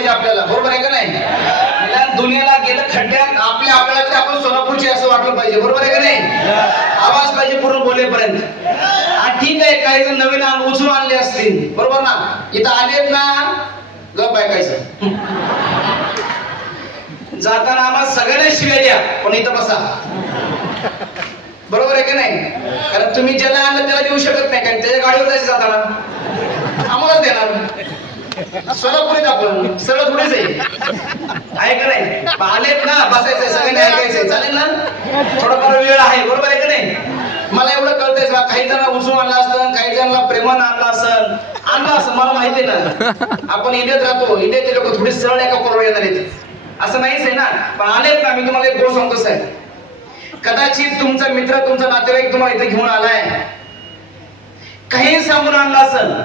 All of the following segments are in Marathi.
पाहिजे आपल्याला, बरोबर आहे का नाही? दुनियाला गेलं खड्ड्यात, आपल्याला तरी आपण सोलापूरचे असं वाटलं पाहिजे, बरोबर आहे का नाही? आवाज पाहिजे पूर्ण बोलेपर्यंत. हा ठीक आहे, काही जण नवीन उचलून आणले असतील, बरोबर ना? इथं आलेत ना, गप ऐकायचं. जाताना आम्हाला सगळ्यांना शिव्या द्या, पण इथं बसा, बरोबर आहे का नाही? कारण तुम्ही ज्याला आणलं त्याला देऊ शकत नाही, कारण त्याच्या गाडीवर जायचं जाताना आम्हालाच देणार. सोलापुरीत आपण सरळ थोडेच आहे का नाही? आलेत ना, बसायचंय, सगळ्यांनी ऐकायचंय, चालेल ना? थोडाफार वेळ आहे, बरोबर आहे का नाही? मला एवढं कळतंय, काही जणांना उचलून आणलं असतं, काही जणांना प्रेमानं आणलं असं मला माहिती ना. आपण इंडियात राहतो, इंडियातले लोक थोडी सरळ एका कोरवर येणार आहेत, असं नाहीच आहे ना. पण आलेत ना, मी तुम्हाला एक गोष्ट सांगतो साहेब, कदाचित तुमचा मित्र, तुमचा नातेवाईक तुम्हाला इथे घेऊन आलाय, काही सांगून आणला असेल,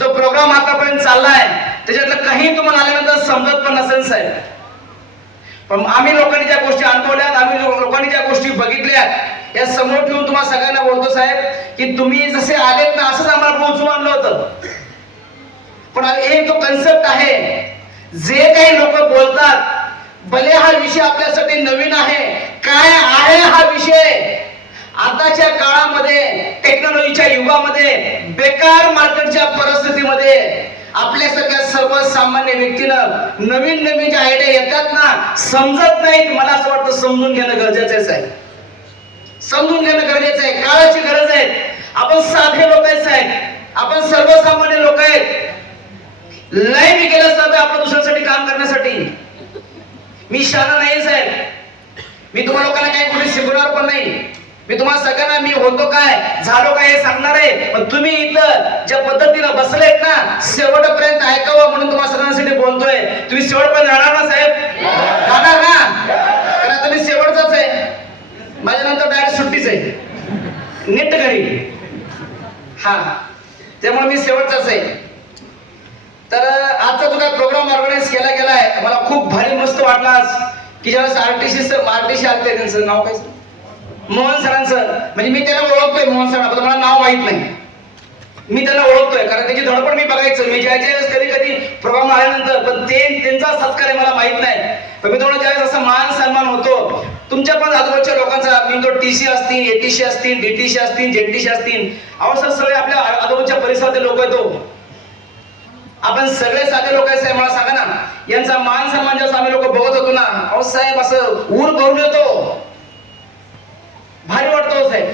जो प्रोग्राम आतापर्यंत चाललाय त्याच्यातलं काही तुम्हाला आल्यानंतर समजत पण नसेल साहेब. पण आम्ही लोकांनी ज्या गोष्टी अनुभवल्यात, आम्ही लोकांनी ज्या गोष्टी बघितल्यात, या समोर ठेवून तुम्हाला सगळ्यांना बोलतो साहेब, की तुम्ही जसे आलेत ना, असंच आम्हाला पोहोचून आणलं होतं. पण एक जो कन्सेप्ट आहे, जे काही लोक बोलतात, भले हा विषय आपल्यासाठी नवीन आहे, काय आहे हा विषय, आताच्या काळामध्ये, टेक्नॉलॉजीच्या युगामध्ये, बेकार मार्केटच्या परिस्थितीमध्ये आपल्यासारख्या सर्वसामान्य व्यक्तीनं नवीन ज्या आयडिया येतात ना, समजत नाहीत. मला असं वाटतं समजून घेणं गरजेचं आहे, समजून घेणं गरजेचं आहे, काळाची गरज आहे. आपण साधे लोक आहेत, आपण सर्वसामान्य लोक आहेत, लाईन गेलं असतं आपण दुसऱ्यासाठी काम करण्यासाठी. मी शहाणा नाही साहेब, मी तुम्हाला लोकांना काही गोष्टी शिकवणार पण नाही. मी तुम्हाला सगळ्यांना मी होतो काय, झालो काय हे सांगणार आहे. पण तुम्ही इथं ज्या पद्धतीनं बसलेत ना, शेवटपर्यंत ऐकावं म्हणून तुम्हाला सगळ्यांसाठी बोलतोय. तुम्ही शेवटपर्यंत राहणार ना साहेब? राहणार ना? कारण तुम्ही शेवटचाच आहे, माझ्यानंतर डायरेक्ट सुट्टीच आहे, नीट घरी. हा, त्यामुळे मी शेवटचाच आहे. तर आजचा जो काय प्रोग्राम ऑर्गनाइज केला गेलाय, मला खूप भारी मस्त वाटला आज, की ज्यावेळेस आरटीसी आलते, त्यांचं नाव काय, मोहन सरांचं. म्हणजे मी त्याला ओळखतोय, मोहन सरांना मला नाव माहित नाही, मी त्यांना ओळखतोय कारण त्याची धडपड मी बघायचं. मी ज्यावेळेस कधी प्रोग्राम आल्यानंतर, पण त्यांचा सत्कार मला माहित नाही. पण मी तुम्हाला ज्यावेळेस असा मान सन्मान होतो तुमच्या पण आजूबाजूच्या लोकांचा, मी तो टीसी असतील, एटीसी असतील, डीटीसी असतील, जेटीसी असतील, अहो सर सगळे आपल्या आजूबाजूच्या परिसरातील लोक येतो, आपण सगळे साधे लोक आहेत साहेब. मला सांगा ना, यांचा मान सन्मान जेव्हा आम्ही लोक बघत होतो ना, अहो साहेब असं ऊर भरून येतो, भारी वाटतो साहेब.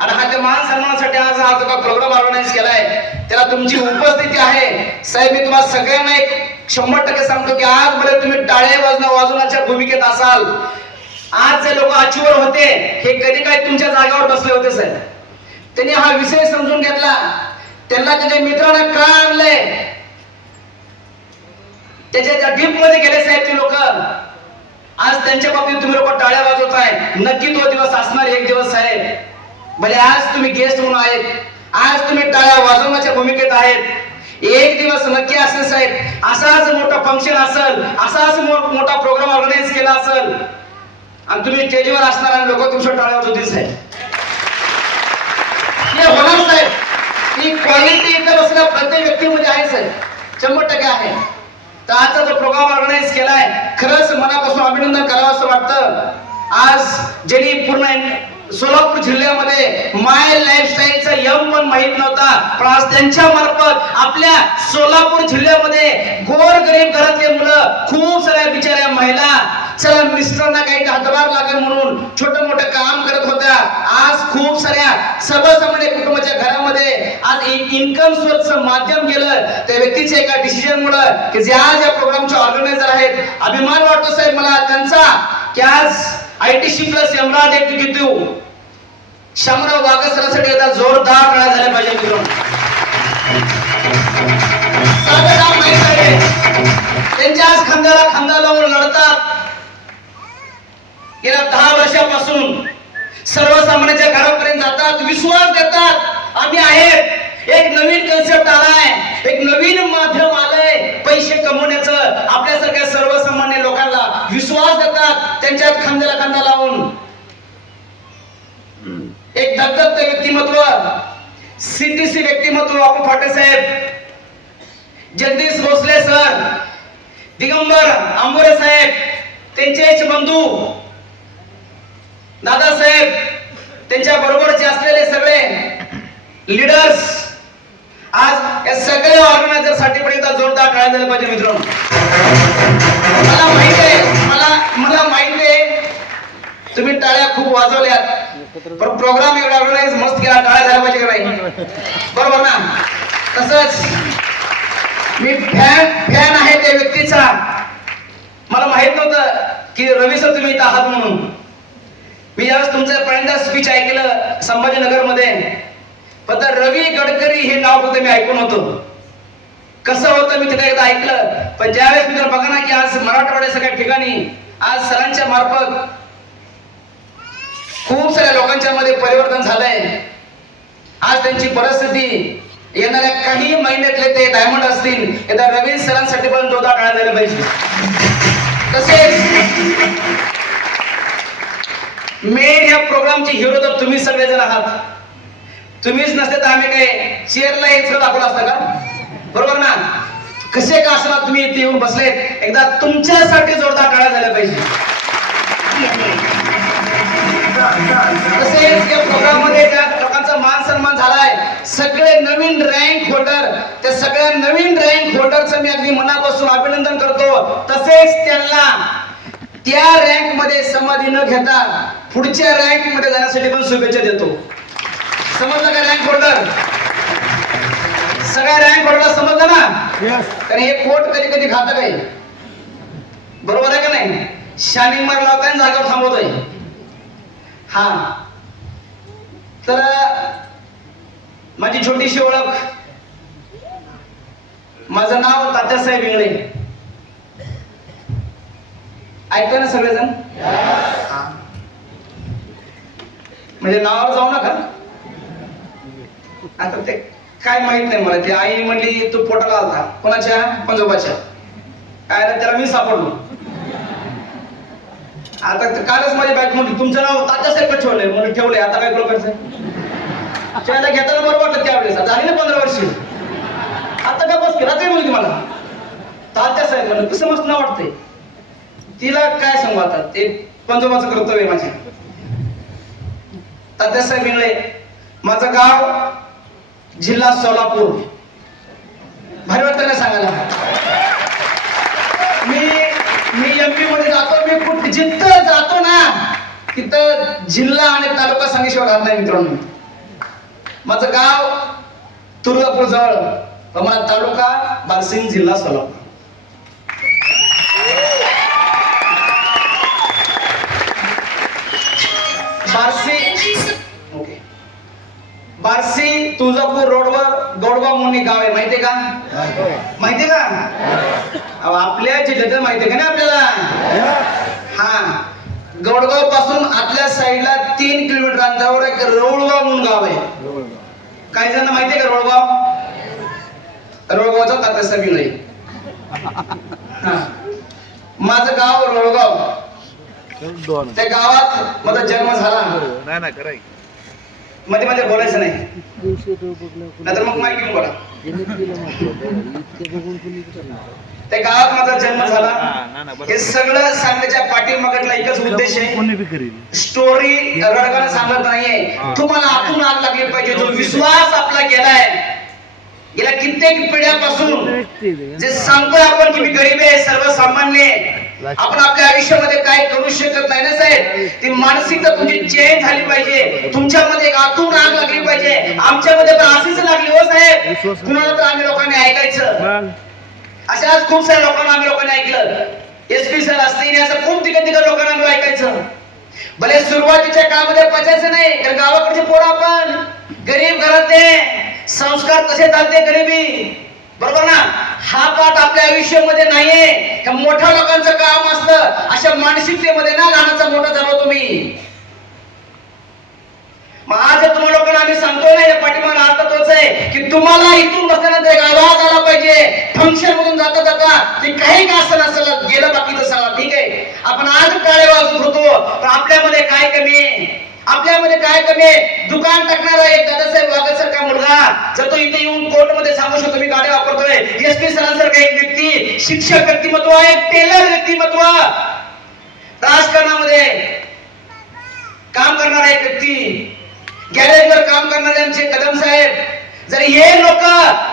आणि हा त्या मान सन्मानासाठी आज हा जो प्रोग्राम ऑर्गनाइज केलाय, त्याला तुमची उपस्थिती आहे साहेब. मी तुम्हाला सगळ्यांना एक 100% सांगतो की आज भले तुम्ही टाळे वाजवण्याच्या भूमिकेत असाल, आज जे लोक अचिवर होते हे कधी काय तुमच्या जागेवर बसले होते साहेब. त्यांनी हा विषय समजून घेतला, त्यांना त्याच्या मित्रांना का आणलंय, त्याच्या डीप मध्ये गेले साहेब ते लोक. आज त्यांच्या बाबतीत तुम्ही लोक टाळ्या वाजवताय, नक्की तो दिवस असणार एक दिवस साहेब. भले आज तुम्ही गेस्ट म्हणून आहेत, आज तुम्ही टाळ्या वाजवण्याच्या भूमिकेत आहेत, एक दिवस नक्की असेल साहेब, असाच मोठा फंक्शन असेल, असाच मोठा प्रोग्राम ऑर्गनाइज केला असेल आणि तुम्ही स्टेजवर असणार आणि लोक तुमच्या टाळ्या वाजवतील साहेब. हे होणार साहेब. ही क्वालिटी इथं बसल्या प्रत्येक व्यक्तीमध्ये आहे साहेब, 100% आहे. तर आजचा जो प्रोग्राम ऑर्गनाइज केलाय, खरंच मनापासून अभिनंदन करावं असं वाटतं. आज ज्यांनी पूर्ण सोलापूर जिल्ह्यामध्ये माय लाईफस्टाईलचा यम पण माहित नव्हता, पण आज त्यांच्या मार्फत आपल्या सोलापूर जिल्ह्यामध्ये गोरगरीब घरातले मुलं, खूप साऱ्या बिचाऱ्या महिला, चला मिस्टरांना काही हातभार लागेल म्हणून छोटं मोठं काम करत होत्या, आज खूप साऱ्या सर्वसामान्य कुटुंबाच्या घरामध्ये आज इन्कम सोर्सचं माध्यम गेलं त्या व्यक्तीच्या एका डिसिजन मुळे, की जे आज या प्रोग्रामचे ऑर्गनायझर आहेत. अभिमान वाटतो साहेब मला त्यांचा, की आज ITC प्लस एम्ब्रॉयड एक्झिक्युटिव्ह शामराव वाघ सरांसाठी आता जोरदार टाळ्या झाल्या पाहिजे मित्रांनो. साधं काम नाही साहेब, त्यांच्या आज खांद्याला खांदा लावून लढतात. गेल्या 10 वर्षापासून सर्वसामान्यांच्या घरापर्यंत जातात, विश्वास देतात, आम्ही आहेत. एक नवीन कन्सेप्ट आलाय, एक नवीन माध्यम आलंय पैसे कमवण्याचं. आपल्यासारख्या सर्वसामान्य लोकांना विश्वास देतात, त्यांच्यात खांद्याला खांदा लावून. एक दत्तक व्यक्तिमत्व, CTC व्यक्तिमत्व बापू फाटे साहेब, जगदीश भोसले सर, दिगंबर आंबोरे साहेब, त्यांचे बंधू दादासाहेब, त्यांच्या बरोबरचे असलेले सगळे लीडर्स, आज या सगळ्या ऑर्गनायझर साठी पण एकदा जोरदार टाळ्या झाल्या पाहिजे मित्रांनो. मला माहिती आहे तुम्ही टाळ्या खूप वाजवल्यात, पण प्रोग्राम एवढा ऑर्गनाइज मस्त केला, टाळ्या झाल्या पाहिजे का नाही? बरोबर ना? तसंच मी फॅन आहे त्या व्यक्तीचा. मला माहित नव्हतं की रवी सर तुम्ही इथं आहात म्हणून. मी ज्यावेळेस तुमचं पहिल्यांदा स्पीच ऐकलं संभाजीनगर मध्ये, फक्त रवी गडकरी हे नाव फक्त मी ऐकून होतो. कसं होतं मी तिथे एकदा ऐकलं, पण ज्यावेळेस मी बघा ना की आज मराठवाड्या सगळ्या ठिकाणी आज सरांच्या मार्फत खूप साऱ्या लोकांच्या मध्ये परिवर्तन झालंय. आज त्यांची परिस्थिती येणाऱ्या काही महिन्यातले ते डायमंड असतील, एकदा रवी सरांसाठी पण जोरदार टाळ्या झाल्या पाहिजे. तसेच मेन या प्रोग्रामचे हिरो तर तुम्ही सगळेजण आहात. तुम्हीच नसते तर आम्ही काय चेअरला यायचं दाखवलं असतं का? बरोबर ना? कसे का असणार तुम्ही इथे येऊन बसलेत, एकदा तुमच्यासाठी जोरदार टाळ्या झाल्या पाहिजे. तसेच या प्रोग्राम मध्ये त्या लोकांचा मान सन्मान झालाय. सगळे नवीन रँक होल्डर, त्या सगळ्या नवीन रँक होल्डरचं मी अगदी मनापासून अभिनंदन करतो. तसेच त्यांना त्या रँक मध्ये समाधी न घेता पुढच्या रँक मध्ये जाण्यासाठी पण शुभेच्छा देतो. समजलं का रँक होल्डर? सगळ्या रँक होल्डर समजलं ना? कारण हे कोट कधी कधी खातं काय, बरोबर आहे का नाही? शानिंग मार लावताय जागेवर थांबवतोय. हा, तर माझी छोटीशी ओळख, माझं नाव तात्यासाहेब इंगळे. ऐकतोय ना सगळेजण? म्हणजे नावावर जाऊ नका. आता ते काय माहित नाही मला. ती आई म्हणली तू पोटाला आलता, कोणाच्या? पंजोबाच्या. काय त्याला मी सापडलो. आता कालच माझी बाईक म्हणली तुमचं नाव तात्यासाहेब ठेवलंय, म्हणून ठेवलंय. आता काय करायचं? त्याला घेताना बरोबर वाटलं त्यावेळेस. झाली ना 15 वर्ष. आता का बस रात्री म्हणली मला तात्यासाहेब, म्हणलं कसं मस्त नाव वाटतंय. तिला काय सांगू आता, ते पंजोबाचं कर्तव्य माझे. तात्यासाहेब इंगळे, माझं गाव जिल्हा सोलापूर. भारी वाटतं ना सांगायला? मी एमपी मध्ये जातो, मी कुठे जिथं जातो ना तिथं जिल्हा आणि तालुका सांगितल्याशिवाय राहत नाही मित्रांनो. माझं गाव तुळजापूर जवळ, पण माझा तालुका बार्सिंग, जिल्हा सोलापूर. बार्शी तुळजापूर रोडवर गौडगाव म्हणून गाव आहे. माहितीये का? माहितीये का? आपल्या जिल्ह्यात माहितीये का ना आपल्याला? हा, गौडगाव पासून आतल्या साईडला 3 किलोमीटर अंतरावर एक रोळगाव म्हणून गाव आहे. काही जण माहितीये का रोळगाव? रोळगावचा तात्यासाहेब इंगळे. माझं गाव रोळगाव. त्या गावात माझा जन्म झाला. मध्ये मध्ये बोलायचं नाही, नाहीतर मग माहिती घेऊन बोला. त्या गावात माझा जन्म झाला. हे सगळं सांगण्याच्या पाठीमागचा एकच उद्देश आहे. स्टोरी रडगाणं सांगत नाहीये. तुम्हाला आतून आग लागली पाहिजे. जो विश्वास आपला गेलाय गेल्या कित्येक पिढ्यापासून, जे सांगतोय आपण की मी गरीब आहे, सर्वसामान्य, आपण आपल्या आयुष्यामध्ये काय करू शकत नाही ना साहेब, ती मानसिकता तुमची चेंज झाली पाहिजे. तुमच्यामध्ये एक आतून आग लागली पाहिजे. आमच्यामध्ये पण अशीच लागली हो साहेब. कुणाला तर आम्ही लोकांनी ऐकायचं. अशाच खूप साऱ्या लोकांना आम्ही लोकांनी ऐकलं. SP सर असतील, असं खूप तिकड लोकांना आम्ही ऐकायचं. भले सुरुवातीच्या काळामध्ये पचायचं नाही, तर गावाकडचे पोरं आपण गरीब घरातले, संस्कार कसे चालते गरिबी, बरोबर ना? हा पाठ आपल्या आयुष्यामध्ये नाहीये. मोठ्या लोकांचं काम असतं. अशा मानसिकतेमध्ये ना लहानाचा मोठा झालो तुम्ही. मग आज तुम्हाला लोकांना आम्ही सांगतोय ना, या पाठीमागे अर्थ तोच आहे की तुम्हाला इथून बसल्यानंतर एक आवाज आला पाहिजे. फंक्शन मधून जाता जाता ते काही का असं नसलं गेलं, बाकीचं सांगा ठीक आहे. आपण आज टाळे वाजवत होतो, पण आपल्यामध्ये काय कमी आहे? आपल्यामध्ये काय कमी आहे? दुकान टाकणारा एक दादासाहेब वाघ सारखा मुलगा जर तो इथे येऊन कोर्ट मध्ये सांगू शकतो मी गाडी वापरतोय, एस.पी. सरांसारखा एक व्यक्ती, शिक्षक व्यक्तिमत्व, एक टेलर व्यक्तिमत्व, राजकारणामध्ये काम करणारा एक व्यक्ती, गॅरेजवर काम करणारे आमचे कदम साहेब, जर हे लोक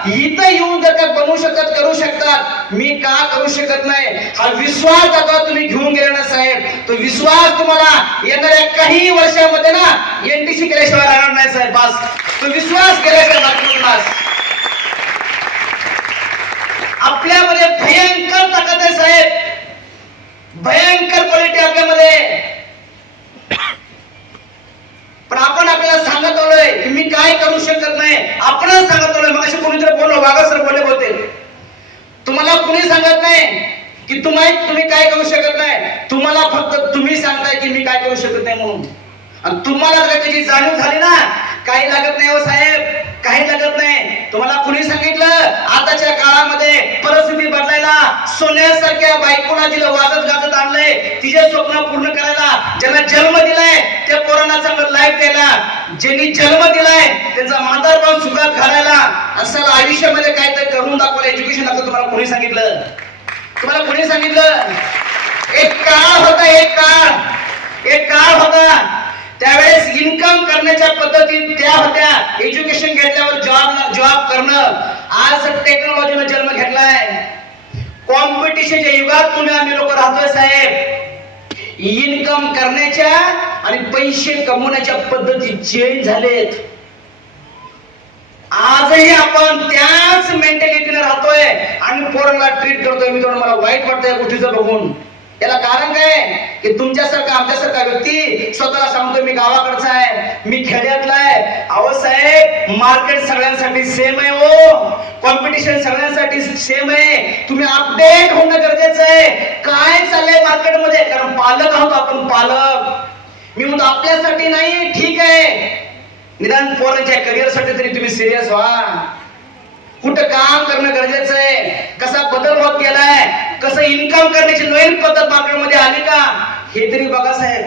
इथं येऊन जर का बनवू शकतात, करू शकतात, मी का करू शकत नाही? हा विश्वास आता तुम्ही घेऊन गेला ना साहेब, तो विश्वास तुम्हाला येणाऱ्या काही वर्षामध्ये ना एनटीसी केल्याशिवाय राहणार नाही साहेब. बस तो विश्वास केल्याशिवाय बाकी. आपल्यामध्ये भयंकर ताकद आहे साहेब, भयंकर क्वालिटी आपल्यामध्ये. पण आपण आपल्याला सांगत आलोय की मी काय करू शकत नाही. आपणच सांगत आलोय. मग अशी कोणीतरी बोललो, वाघा सर बोलले होते, तुम्हाला कुणी सांगत नाही की तुम्ही काय करू शकत नाही, तुम्हाला फक्त तुम्ही सांगताय की मी काय करू शकत नाही म्हणून. आणि तुम्हाला जर त्याची जाणीव झाली ना, काही लागत नाही हो साहेब, काही लागत नाही. तुम्हाला कुणी सांगितलं आताच्या काळामध्ये परिस्थिती बदलायला? सोन्यासारख्या बायकोला जिला वाजत गाजत आणलंय, तिचे स्वप्न पूर्ण करायला, ज्यांना जन्म दिलाय त्या पोरांना चांगलं लाईफ द्यायला, ज्यांनी जन्म दिलाय त्यांचा म्हातारपण सुखात घालायला, असं आयुष्यामध्ये काय तर करून दाखवलं. एज्युकेशन लागतं. तुम्हाला कोणी सांगितलं? तुम्हाला कोणी सांगितलं? एक काळ होता, एक काळ होता. त्यावेळेस इन्कम करण्याच्या पद्धती त्या होत्या. एज्युकेशन घेतल्यावर जॉब करणं. आज टेक्नॉलॉजीने जन्म घेतलाय. कॉम्पिटिशनच्या युगात तुम्ही आम्ही लोक राहतोय साहेब. इन्कम करण्याच्या आणि पैसे कमवण्याच्या पद्धती चेंज झालेत. आजही आपण त्याच मेंटॅलिटीने राहतोय आणि पोरांना ट्रीट करतोय. मी मला वाईट वाटतं या गोष्टीचं बघून. याला कारण काय? की तुमच्यासारखा आमच्यासारखा व्यक्ती स्वतःला सांगतो मी गावाकडचा आहे, मी खेड्यातला आहे. अहो साहेब, मार्केट सगळ्यांसाठी सेम आहे हो, कॉम्पिटिशन सगळ्यांसाठी सेम आहे. तुम्ही अपडेट होणं गरजेचं आहे. काय चाललंय मार्केटमध्ये? कारण पालक आहोत आपण, पालक. मी म्हणतो आपल्यासाठी नाही, ठीक आहे, निदान पोरांच्या करिअरसाठी तरी तुम्ही सिरियस व्हा. कुठं काम करणं गरजेचं आहे, कसा बदल होत गेलाय, कसं इन्कम करण्याची नवीन पद्धत मार्केटमध्ये आली का, हे तरी बघा साहेब,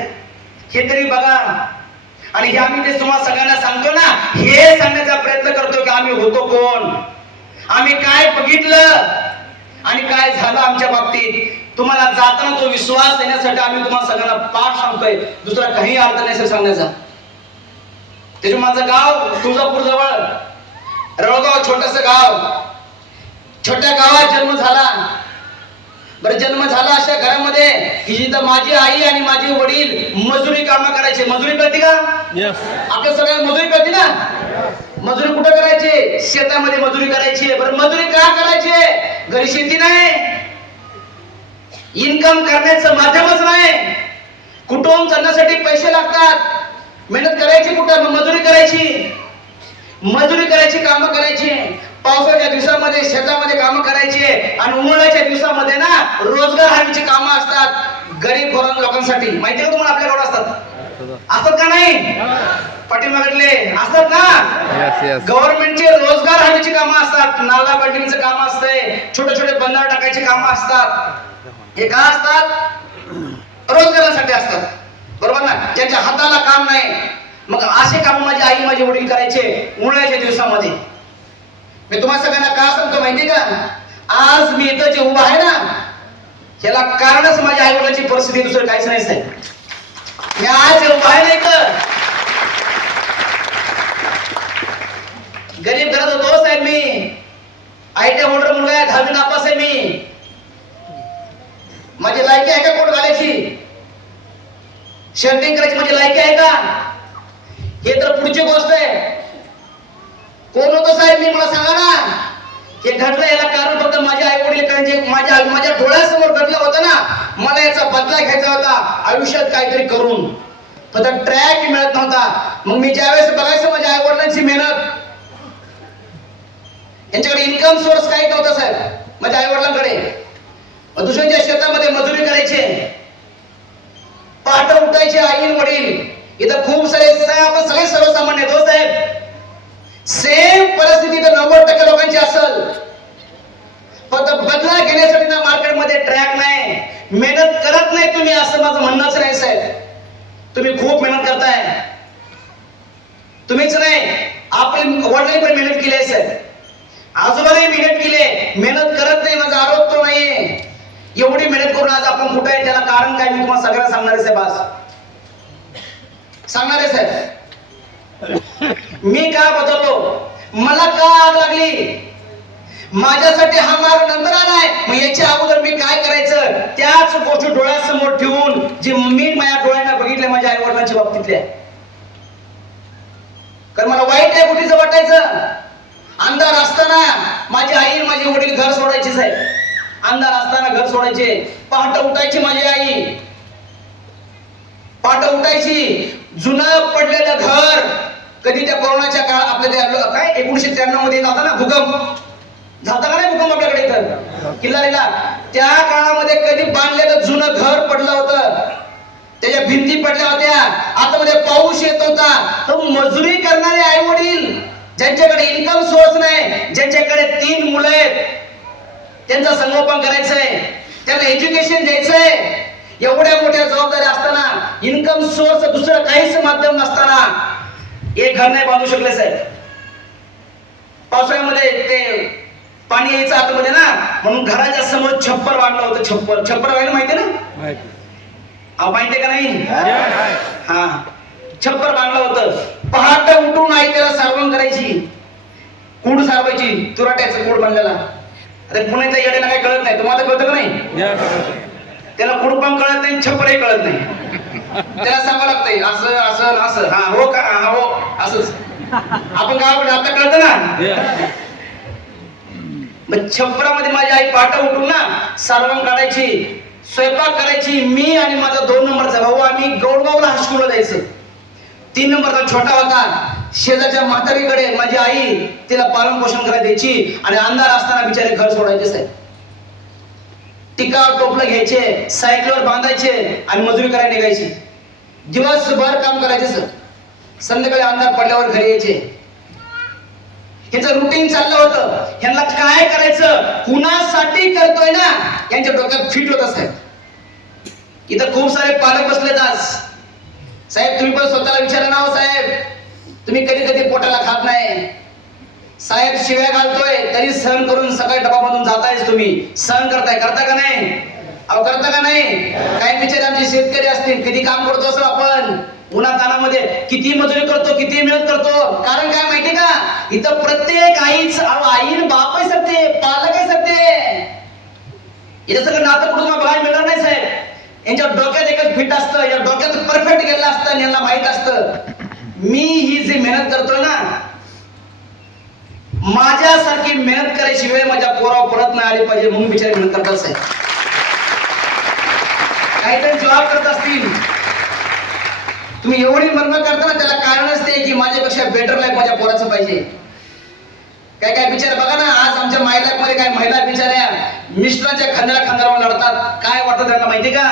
हे तरी बघा. आणि हे आम्ही ते तुम्हाला सगळ्यांना सांगतो ना, हे सांगण्याचा प्रयत्न करतो की आम्ही होतो कोण, आम्ही काय बघितलं आणि काय झालं आमच्या बाबतीत. तुम्हाला जाताना तो विश्वास देण्यासाठी आम्ही तुम्हाला सगळ्यांना पाठ सांगतोय. दुसरा काही अर्थ नाही सर सांगण्याचा. त्याच्यामुळे माझं गाव तुळजापूर जवळ रळगाव, छोटस गाव, छोट्या गावात जन्म झाला. बरं, जन्म झाला अशा घरामध्ये की जिथं माझी आई आणि माझे वडील मजुरी कामं करायचे. मजुरी कळते का? आपल्या सगळ्या मजुरी कळते ना? मजुरी कुठं करायचे? शेतामध्ये मजुरी करायची. बरं, मजुरी का करायचे? घरी शेती नाही, इन्कम करण्याचं माध्यमच नाही, कुटुंब चालण्यासाठी पैसे लागतात. मेहनत करायची कुठं? मजुरी करायची. मजुरी करायची, कामं करायची. पावसाच्या दिवसामध्ये शेतामध्ये कामं करायची आणि उन्हाळ्याच्या दिवसामध्ये ना रोजगार हमीची कामं असतात गरीब लोकांसाठी. माहिती का तुम्हाला? आपल्याकडे असतात का नाही? पाठीमागले असतात ना. गव्हर्नमेंटचे रोजगार हमीची कामं असतात, नाला बिल्डिंगचं काम असतंय, छोटे छोटे बंधारे टाकायची कामं असतात. हे का असतात? रोजगारासाठी असतात, बरोबर ना? ज्यांच्या हाताला काम नाही, मग असे काम माझी आई माझे वडील करायचे उन्हाळ्याच्या दिवसामध्ये. मी तुम्हाला सगळ्यांना का सांगतो माहिती का? आज मी इथं जे उभा आहे ना, याला कारणच माझ्या आई वडिलांची परिस्थिती, दुसरं काहीच नाही साहेब. मी आज उभा आहे नाही तर गरीब घरात होतो साहेब. मी आयटी होल्डर मुलगा आहे, 10वी नापास आहे मी. माझी लायकी आहे का कोट घालायची, शर्टिंग करायची माझी लायकी आहे का? हे तर पुढची गोष्ट आहे. कोण होतं साहेब मी? मला सांगा ना. हे घडलं याला कारण फक्त माझे आई वडील, कारण जे माझ्या डोळ्यासमोर घडलं होतं ना, मला याचा बदला घ्यायचा होता आयुष्यात काहीतरी करून. फक्त ट्रॅक मिळत नव्हता. मग मी ज्यावेळेस बघायचं माझ्या आई वडिलांची मेहनत, यांच्याकडे इन्कम सोर्स काही नव्हता साहेब माझ्या आई वडिलांकडे. दुसऱ्यांच्या शेतामध्ये मजुरी करायचे, पहाटे उठायचे आई वडील. इथं खूप सारे आपण सगळे सर्वसामान्य दोस्त साहेब. सेम परिस्थिती तर 90% लोकांची असेल. फक्त बदला घेण्यासाठी ना मार्केटमध्ये ट्रॅक नाही, मेहनत करत नाही तुम्ही, असं माझं म्हणणंच नाही साहेब. तुम्ही खूप मेहनत करताय. तुम्हीच नाही, आपले वडिलांनी पण मेहनत केली आहे साहेब, आजोबांनी मेहनत केली आहे. मेहनत करत नाही, माझा आरोप तो नाहीये. एवढी मेहनत करून आज आपण कुठे आहे त्याला कारण काय मी तुम्हाला सगळ्यांना सांगणार आहे साहेब. आज सांगणार आहे साहेब. मी का बदललो, मला का आग लागली, माझ्यासाठी हा मार्ग नंतर आलाय, मग याच्या अगोदर मी काय करायचं त्याच गोष्टी डोळ्यासमोर ठेवून जे मी माझ्या डोळ्यांना बघितले माझ्या आई वडिलांच्या बाबतीतल्या. कारण मला वाईट त्या गोष्टीचं वाटायचं. अंधार असताना माझी आई माझे वडील घर सोडायचे साहेब. अंधार असताना घर सोडायचे. पहाटे उठायची माझी आई, पहाटे उठायची. जुनं पडलेलं घर, कधी त्या कोरोनाच्या काळ आपल्या काय 1993 मध्ये जाता ना भूकंप झाला का नाही, भूकंप आपल्याकडे इथं किल्लारीला, त्या काळामध्ये कधी बांधलेलं जुनं घर पडलं होतं, त्याच्या भिंती पडल्या होत्या, आतमध्ये पाऊस येत होता. तर मजुरी करणारे आई वडील ज्यांच्याकडे इन्कम सोर्स नाही, ज्यांच्याकडे 3 मुलं आहेत, त्यांचं संगोपन करायचंय, त्यांना एज्युकेशन द्यायचंय, एवढ्या मोठ्या जबाबदारी असताना, इन्कम सोर्स दुसरं काहीच माध्यम नसताना एक घर नाही बांधू शकले साहेब. पावसाळ्यामध्ये ते पाणी यायचं आतमध्ये ना, म्हणून घराच्या समोर छप्पर बांधलं होतं. छप्पर व्हायला माहिती ना, माहितीये का नाही? हा, छप्पर बांधलं होतं. पहाटे उठून आई त्याला सारवण करायची, कूड सारवायची, तुराट्याचं कूड बांधलेला. अरे पुण्याच्या येड्याला काही कळत नाही, तुम्हाला कळतं का नाही? त्याला कूड पण कळत नाही, छप्परही कळत नाही. त्याला सांगावं लागतंय असं असं असं. हा हो का, हा हो असंच. आपण गावाकडे आता कळतं ना. मग छप्परामध्ये माझी आई पहाटे उठून ना सारवण काढायची, स्वयंपाक करायची. मी आणि माझा 2 नंबरचा भाऊ आम्ही गौडगावला हायस्कूलला जायचं. 3 नंबरचा छोटा होता. शेजारच्या म्हातारीकडे माझी आई तिला पालन पोषण करायला द्यायची आणि अंधार असताना बिचारे घर सोडायचे साहेब. टिका टोपलं घ्यायचे, सायकलवर बांधायचे आणि मजुरी करायला निघायची. दिवसभर काम करायचे सर. संध्याकाळी अंधार पडल्यावर घरी यायचे. ह्याचं रुटीन चाललं होतं. ह्यांना काय करायचं, कुणासाठी करतोय ना, यांच्या डोक्यात फिट होत साहेब. इथं खूप सारे पालक बसलेत आज साहेब. तुम्ही पण स्वतःला विचारा ना हो साहेब, तुम्ही कधी कधी पोटाला खात नाही साहेब, शिव्या घालतोय तरी सहन करून सकाळी डबा बांधून जातायच. तुम्ही सहन करताय, करता का नाही? अहो करता का नाही? काही बिचारे आमचे शेतकरी असतील, किती काम करतो असं आपण, उन्हातानामध्ये किती मजुरी करतो, किती मेहनत करतो. कारण काय माहिती का, इथं प्रत्येक आईच आईन बाप आहे सत्य, पालक आहे सत्य. इथं सगळं नातं कुठून बघायला मिळणार नाही साहेब. यांच्या डोक्यात एकच फिट असतं, या डोक्यात परफेक्ट गेलं असतं आणि यांना माहित असतं मी ही जी मेहनत करतोय ना, माझ्यासारखी मेहनत करायची वेळ माझ्या पोरावर परत नाही आली पाहिजे, म्हणून बिचारे मेहनत करतात साहेब. काहीतरी जॉब करत असतील, तुम्ही एवढी मरमर करता ना, त्याला कारणच ते की माझ्यापेक्षा बेटर लाईफ माझ्या पोराचं पाहिजे. काय काय बिचारे बघा ना, आज आमच्या माय लाईफ मध्ये काय महिला बिचाऱ्या मिस्टरांच्या खांद्याला खांद्यावर लढतात. काय वाटतं त्यांना माहिती का?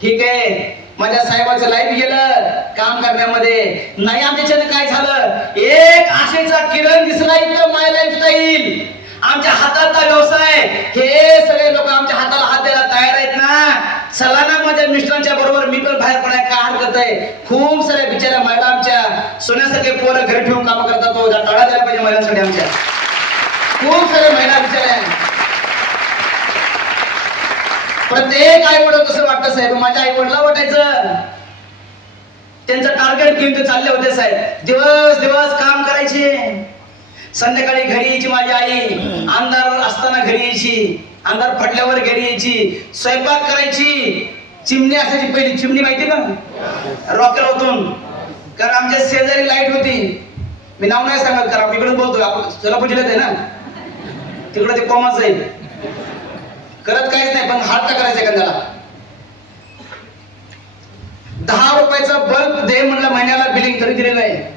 ठीक आहे माझ्या साहेबाचं लाईफ गेलं काम करण्यामध्ये, नाही आमच्याच्यानं काय झालं, एक आशेचा किरण दिसला इथं माय लाईफस्टाईल. आमच्या हातातला व्यवसाय, हे सगळे लोक आमच्या हाताला हात द्यायला तयार आहेत ना. चला ना माझ्या मिस्टरांच्या बरोबर मी पण बाहेर पडाय, काय हरकत आहे? खूप साऱ्या बिचाऱ्या महिला आमच्या सोन्यासारखे पोरं घरी ठेवून काम करतात. तो टाळा द्यायला पाहिजे महिलांसाठी. आमच्या खूप साऱ्या महिला बिचाऱ्या. प्रत्येक आई वडील कसं वाटतं साहेब, माझ्या आई वडिला वाटायचं त्यांचं टार्गेट घेऊन ते चालले होते साहेब. दिवस दिवस काम करायचे, संध्याकाळी घरी यायची माझी आई. अंधारावर असताना घरी यायची, अंधार पडल्यावर घरी यायची, स्वयंपाक करायची. चिमणी असायची पहिली, चिमणी माहिती का, रॉकेल होतून. कारण आमच्या शेजारी लाईट होती, मी नाव नाही सांगत कारण इकडे बोलतोय, आपण सोलापूर जिल्ह्यात आहे ना, तिकडे ते कॉमर्स आहे. करत काहीच नाही पण हात करायचा एखाद्याला. 10 रुपयाचा बल्ब दे म्हणलं महिन्याला बिलिंग, तरी दिलेलं आहे.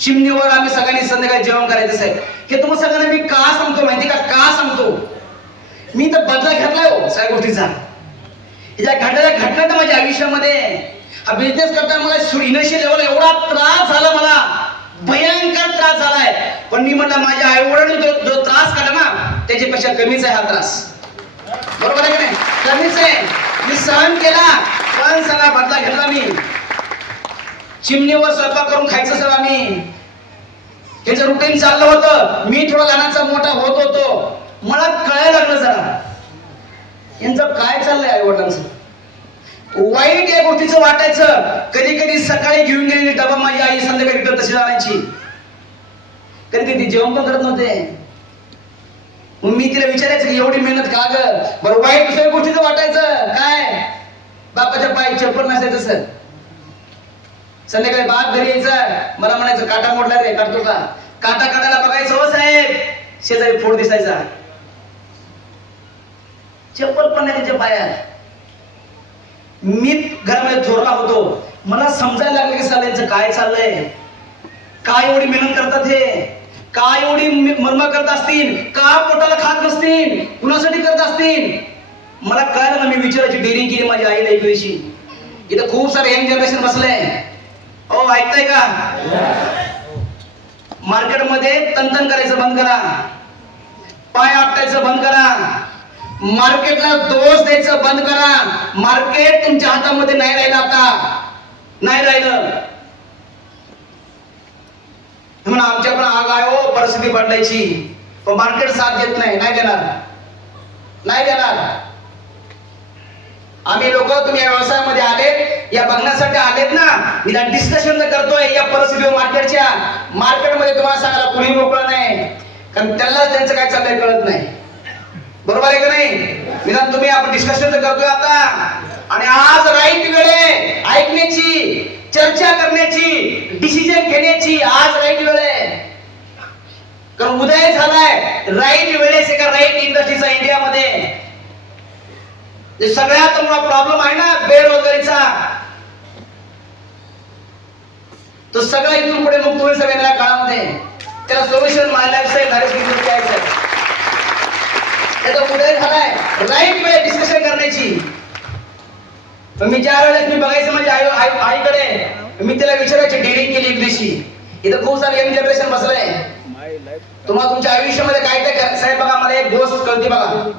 चिमणीवर आम्ही सगळ्यांनी संध्याकाळी जेवण करायचं साहेब. हे तुम्हाला सगळ्यांना मी का सांगतो माहिती का सांगतो, मी तर बदला घेतलाय हो सगळ्या गोष्टीचा. या घडलेल्या घटना तर माझ्या आयुष्यामध्ये, हा बिझनेस करताना मला इनिशियल लेवल एवढा त्रास झाला, मला भयंकर त्रास झालाय. पण मी म्हणलं माझ्या आईवडिलांनी जो त्रास काढला ना त्याच्यापेक्षा कमीच आहे हा त्रास. बरोबर आहे की नाही? कमीच आहे. मी सहन केला पण सगळा बदला घेतला. मी चिमणीवर स्वयंपाक करून खायचं सगळं आम्ही, त्याचं रुटीन चाललं होतं. मी थोडा लहानाचा मोठा होत होतो, मला यांचं काय चाललंय आई वडिलांचं. वाईट या गोष्टीचं वाटायचं. कधी कधी सकाळी घेऊन गेलेली डबा माझी आई संध्याकाळी रिटर्न तशी आणायची. कधी कधी जेवण पण करत नव्हते. मग मी तिला विचारायचं की एवढी मेहनत का ग. बरं वाईट दुसऱ्या गोष्टीचं वाटायचं काय. बापाच्या पाय चप्पल नसायचं सर. संध्याकाळी बाप घरी यायचं. मला म्हणायचं काटा मोडला रे, काढतो का. काटा काढायला बघायचं हो साहेब, शेजारी फोड दिसायचा. चप्पल पण नाही त्याच्या पायात. मी घरामध्ये थोरला होतो. मला समजायला लागलं की साल्यांचं काय चाललंय, काय एवढी मेहनत करतात हे, काय एवढी मर्म करत असतील, का पोटाला खात नसतील, कुणासाठी करत असतील. मला कळलं ना. मी विचारायची डेअरिंग केली माझी आईला एक दिवशी. इथं खूप सारे यंग जनरेशन बसलंय. ओ ऐकताय का. मार्केटमध्ये तनतन करायचं बंद करा, पाय आपटायचं बंद करा, मार्केटला दोष द्यायचं बंद करा. मार्केट तुमच्या हातामध्ये नाही राहिलं, आता नाही राहिलं. म्हणून आमच्या पण आग आहे हो परिस्थिती बदलायची, पण मार्केट साथ देत नाही. नाही देणार, नाही देणार. आम्ही लोक तुम्ही या व्यवसायामध्ये आलेत, या बघण्यासाठी आलेत ना. मी डिस्कशन करतोय या परिस्थितीवर मार्केटच्या. मार्केटमध्ये तुम्हाला सांगायला कुणी मोकळं नाही, कारण त्यांना त्यांचं काय चाललंय कळत नाही. बरोबर आहे का नाही. निदान तुम्ही आपण डिस्कशन तर करतोय आता. आणि आज राईट वेळ आहे ऐकण्याची, चर्चा करण्याची, डिसिजन घेण्याची. आज राईट वेळ आहे, कारण उदय झालाय राईट वेळेस एका राईट इंडस्ट्रीचा इंडियामध्ये. सगळ्यात मोठा प्रॉब्लेम आहे ना बेरोजगारीचा, तो सगळा इथून पुढे मुक्त होईल सगळ्या काळामध्ये. त्याला सोल्युशन माय लाईफस्टाईल द्यायचं. त्याचा उदय झालाय राईट वेळ डिस्कशन करण्याची. मी ज्या वेळेस मी बघायचं म्हणजे आईकडे, मी त्याला विचारायची डेअरिंग केली एक दिवशी. इथं खूप सारे यंग जनरेशन बसलंय. तुम्हाला तुमच्या आयुष्यामध्ये काय काय साहेब बघा, मला एक गोष्ट कळते बघा.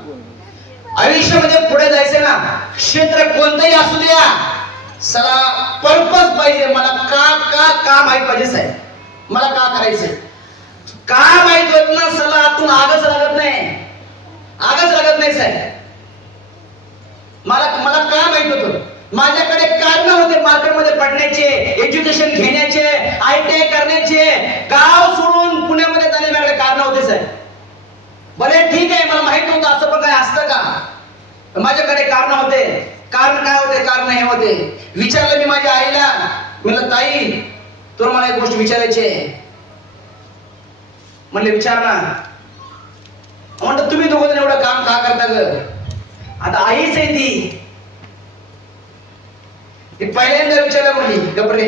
आयुष्यामध्ये पुढे जायचं ना, क्षेत्र कोणतंही असू द्या, सला पर्पज पाहिजे. मला का माहित पाहिजे साहेब, मला का करायचंय, का माहित होत ना. सला आतून आगच लागत नाही, आगच लागत नाही साहेब. मला का माहित होतं. माझ्याकडे कारण होते मार्केटमध्ये पडण्याचे, एज्युकेशन घेण्याचे, ITI करण्याचे, गाव सोडून पुण्यामध्ये जाणे माझ्याकडे कारण होते साहेब. बरे ठीक आहे, मला माहित नव्हतं असं पण काय असतं का. माझ्याकडे कारण होते. कारण काय होते, कारण हे होते. विचारलं मी माझ्या आईला, म्हणलं ताई तुला मला एक गोष्ट विचारायची आहे. म्हणले विचार ना. म्हणलं तुम्ही दोघं एवढं काम का करता ग. आता आईच आहे ती पहिल्यांदा विचारलं. म्हणली गप रे,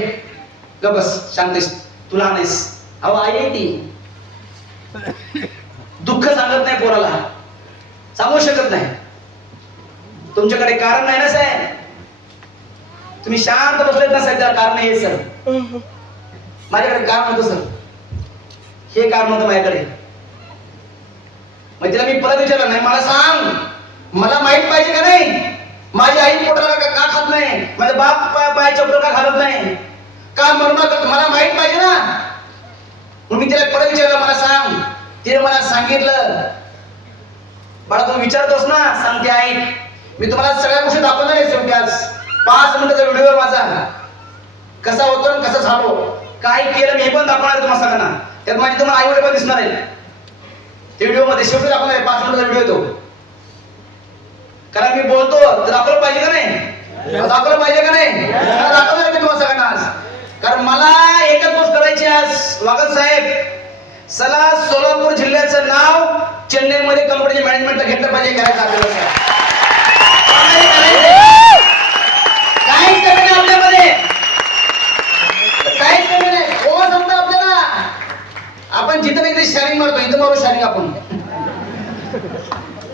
गप बस, शांतेस, तुला नाहीस. अहो आई आहे ती. दुःख सांगत नाही पोराला, सांगू शकत नाही. तुमच्याकडे कारण नाही ना साहेब, तुम्ही शांत बसलेत ना साहेब, त्याला कारण आहे सर. माझ्याकडे कारण होतं सर, हे कारण होतं माझ्याकडे. मग तिला मी परत विचारलं, नाही मला सांग, मला माहित पाहिजे का नाही. माझी आई पोटाला का खात नाही, माझे बाप पाय चप्पल का घालत नाही, का मर्मा करत, मला माहित पाहिजे ना. मग मी तिला परत विचारलं, मला सांग. तिने मला सांगितलं, बाळा तू विचारतोस ना, सांगते आई. मी तुम्हाला सगळ्या गोष्टी दाखवणार आहे शेवटी. आज 5 मिनिटाचा व्हिडिओ माझा कसा होतो आणि कसा झालो, काय केलं मी हे पण दाखवणार आहे तुम्हाला सगळ्यांना. त्यात माझी तुम्हाला आई वडील पण दिसणार आहे त्या व्हिडिओ मध्ये. शेवटी दाखवणार आहे 5 मिनिटाचा व्हिडिओ तो. कारण मी बोलतो तर दाखवलं पाहिजे का नाही, दाखवलं पाहिजे का नाही, दाखवणार मी तुम्हाला सगळ्यांना आज. कारण मला एकच गोष्ट करायची आज. वागत साहेब, चला सोलापूर जिल्ह्याचं नाव चेन्नईमध्ये कंपनीच्या मॅनेजमेंटला घेतलं पाहिजे. करायचं आपल्याला काहीच कमी नाही आपल्यामध्ये, काहीच कमी नाही. कोण समजा आपल्याला. आपण जिथं नाही शायनिंग मारतो, इथं मारू शायनिंग आपण.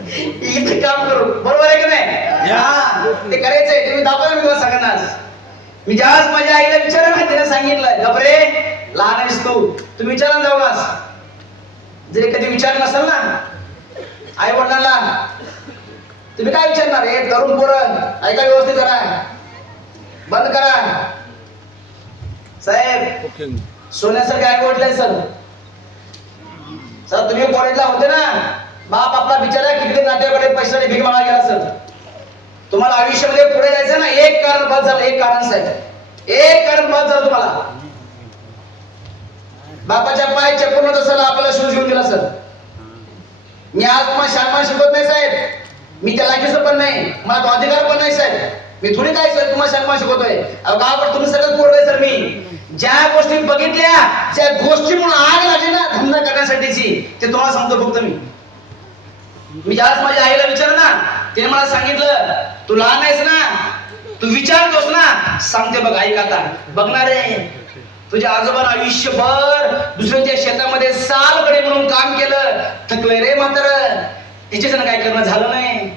इथे काम करू, बरोबर आहे का नाही. हा ते करायचंय. तुम्ही दाखवा मी तुम्हाला सगळ्यांना. मी ज्यावेळेस माझ्या आईला विचारलं ना, तिने सांगितलं गबरे लहान आहेस तू, तुम्ही विचारा जाऊ ना. जरी कधी विचारलं नसेल ना आई वडिलांना, तुम्ही काय विचारणार. हे तरुण पोरं ऐका व्यवस्थित करा, बंद करा साहेब. सोन्यासारखे आई वडील सर. सर तुम्ही कॉलेजला होते ना, बाप आपला बिचारा किती नाट्याकडे पैशाने भीक मागा गेला सर. तुम्हाला आयुष्यामध्ये पुढे जायचं ना, एक कारण बस झालं, एक कारण साहेब, एक कारण बस झालं तुम्हाला. बापाच्या पाय चप्पल नव्हतं सर, आपल्याला शूज घेऊन दिला सर. मी आज तुम्हाला शानमान शिकवत नाही साहेब, मी त्या लायकीचं पण नाही, मला तो अधिकार पण नाही साहेब. मी थोडी काय सर तुम्हाला शानमान शिकवतोय. गावावर तुम्ही सगळं पोरलंय सर. मी ज्या गोष्टी बघितल्या, ज्या गोष्टी म्हणून आग लागली ना धंदा करण्यासाठीची, ते तुम्हाला सांगतो फक्त. मी ज्यावेळेस माझ्या आईला विचारलं ना, तिने मला सांगितलं, तू लहान आहेस ना, तू विचारतोस ना, सांगते बघ ऐक आता, बघणार आहे तुझ्या आजोबांना आयुष्यभर दुसऱ्यांच्या शेतामध्ये सालगडी म्हणून काम केलं, थकलंय रे म्हातारं, त्याच्यानं काय करणं झालं नाही.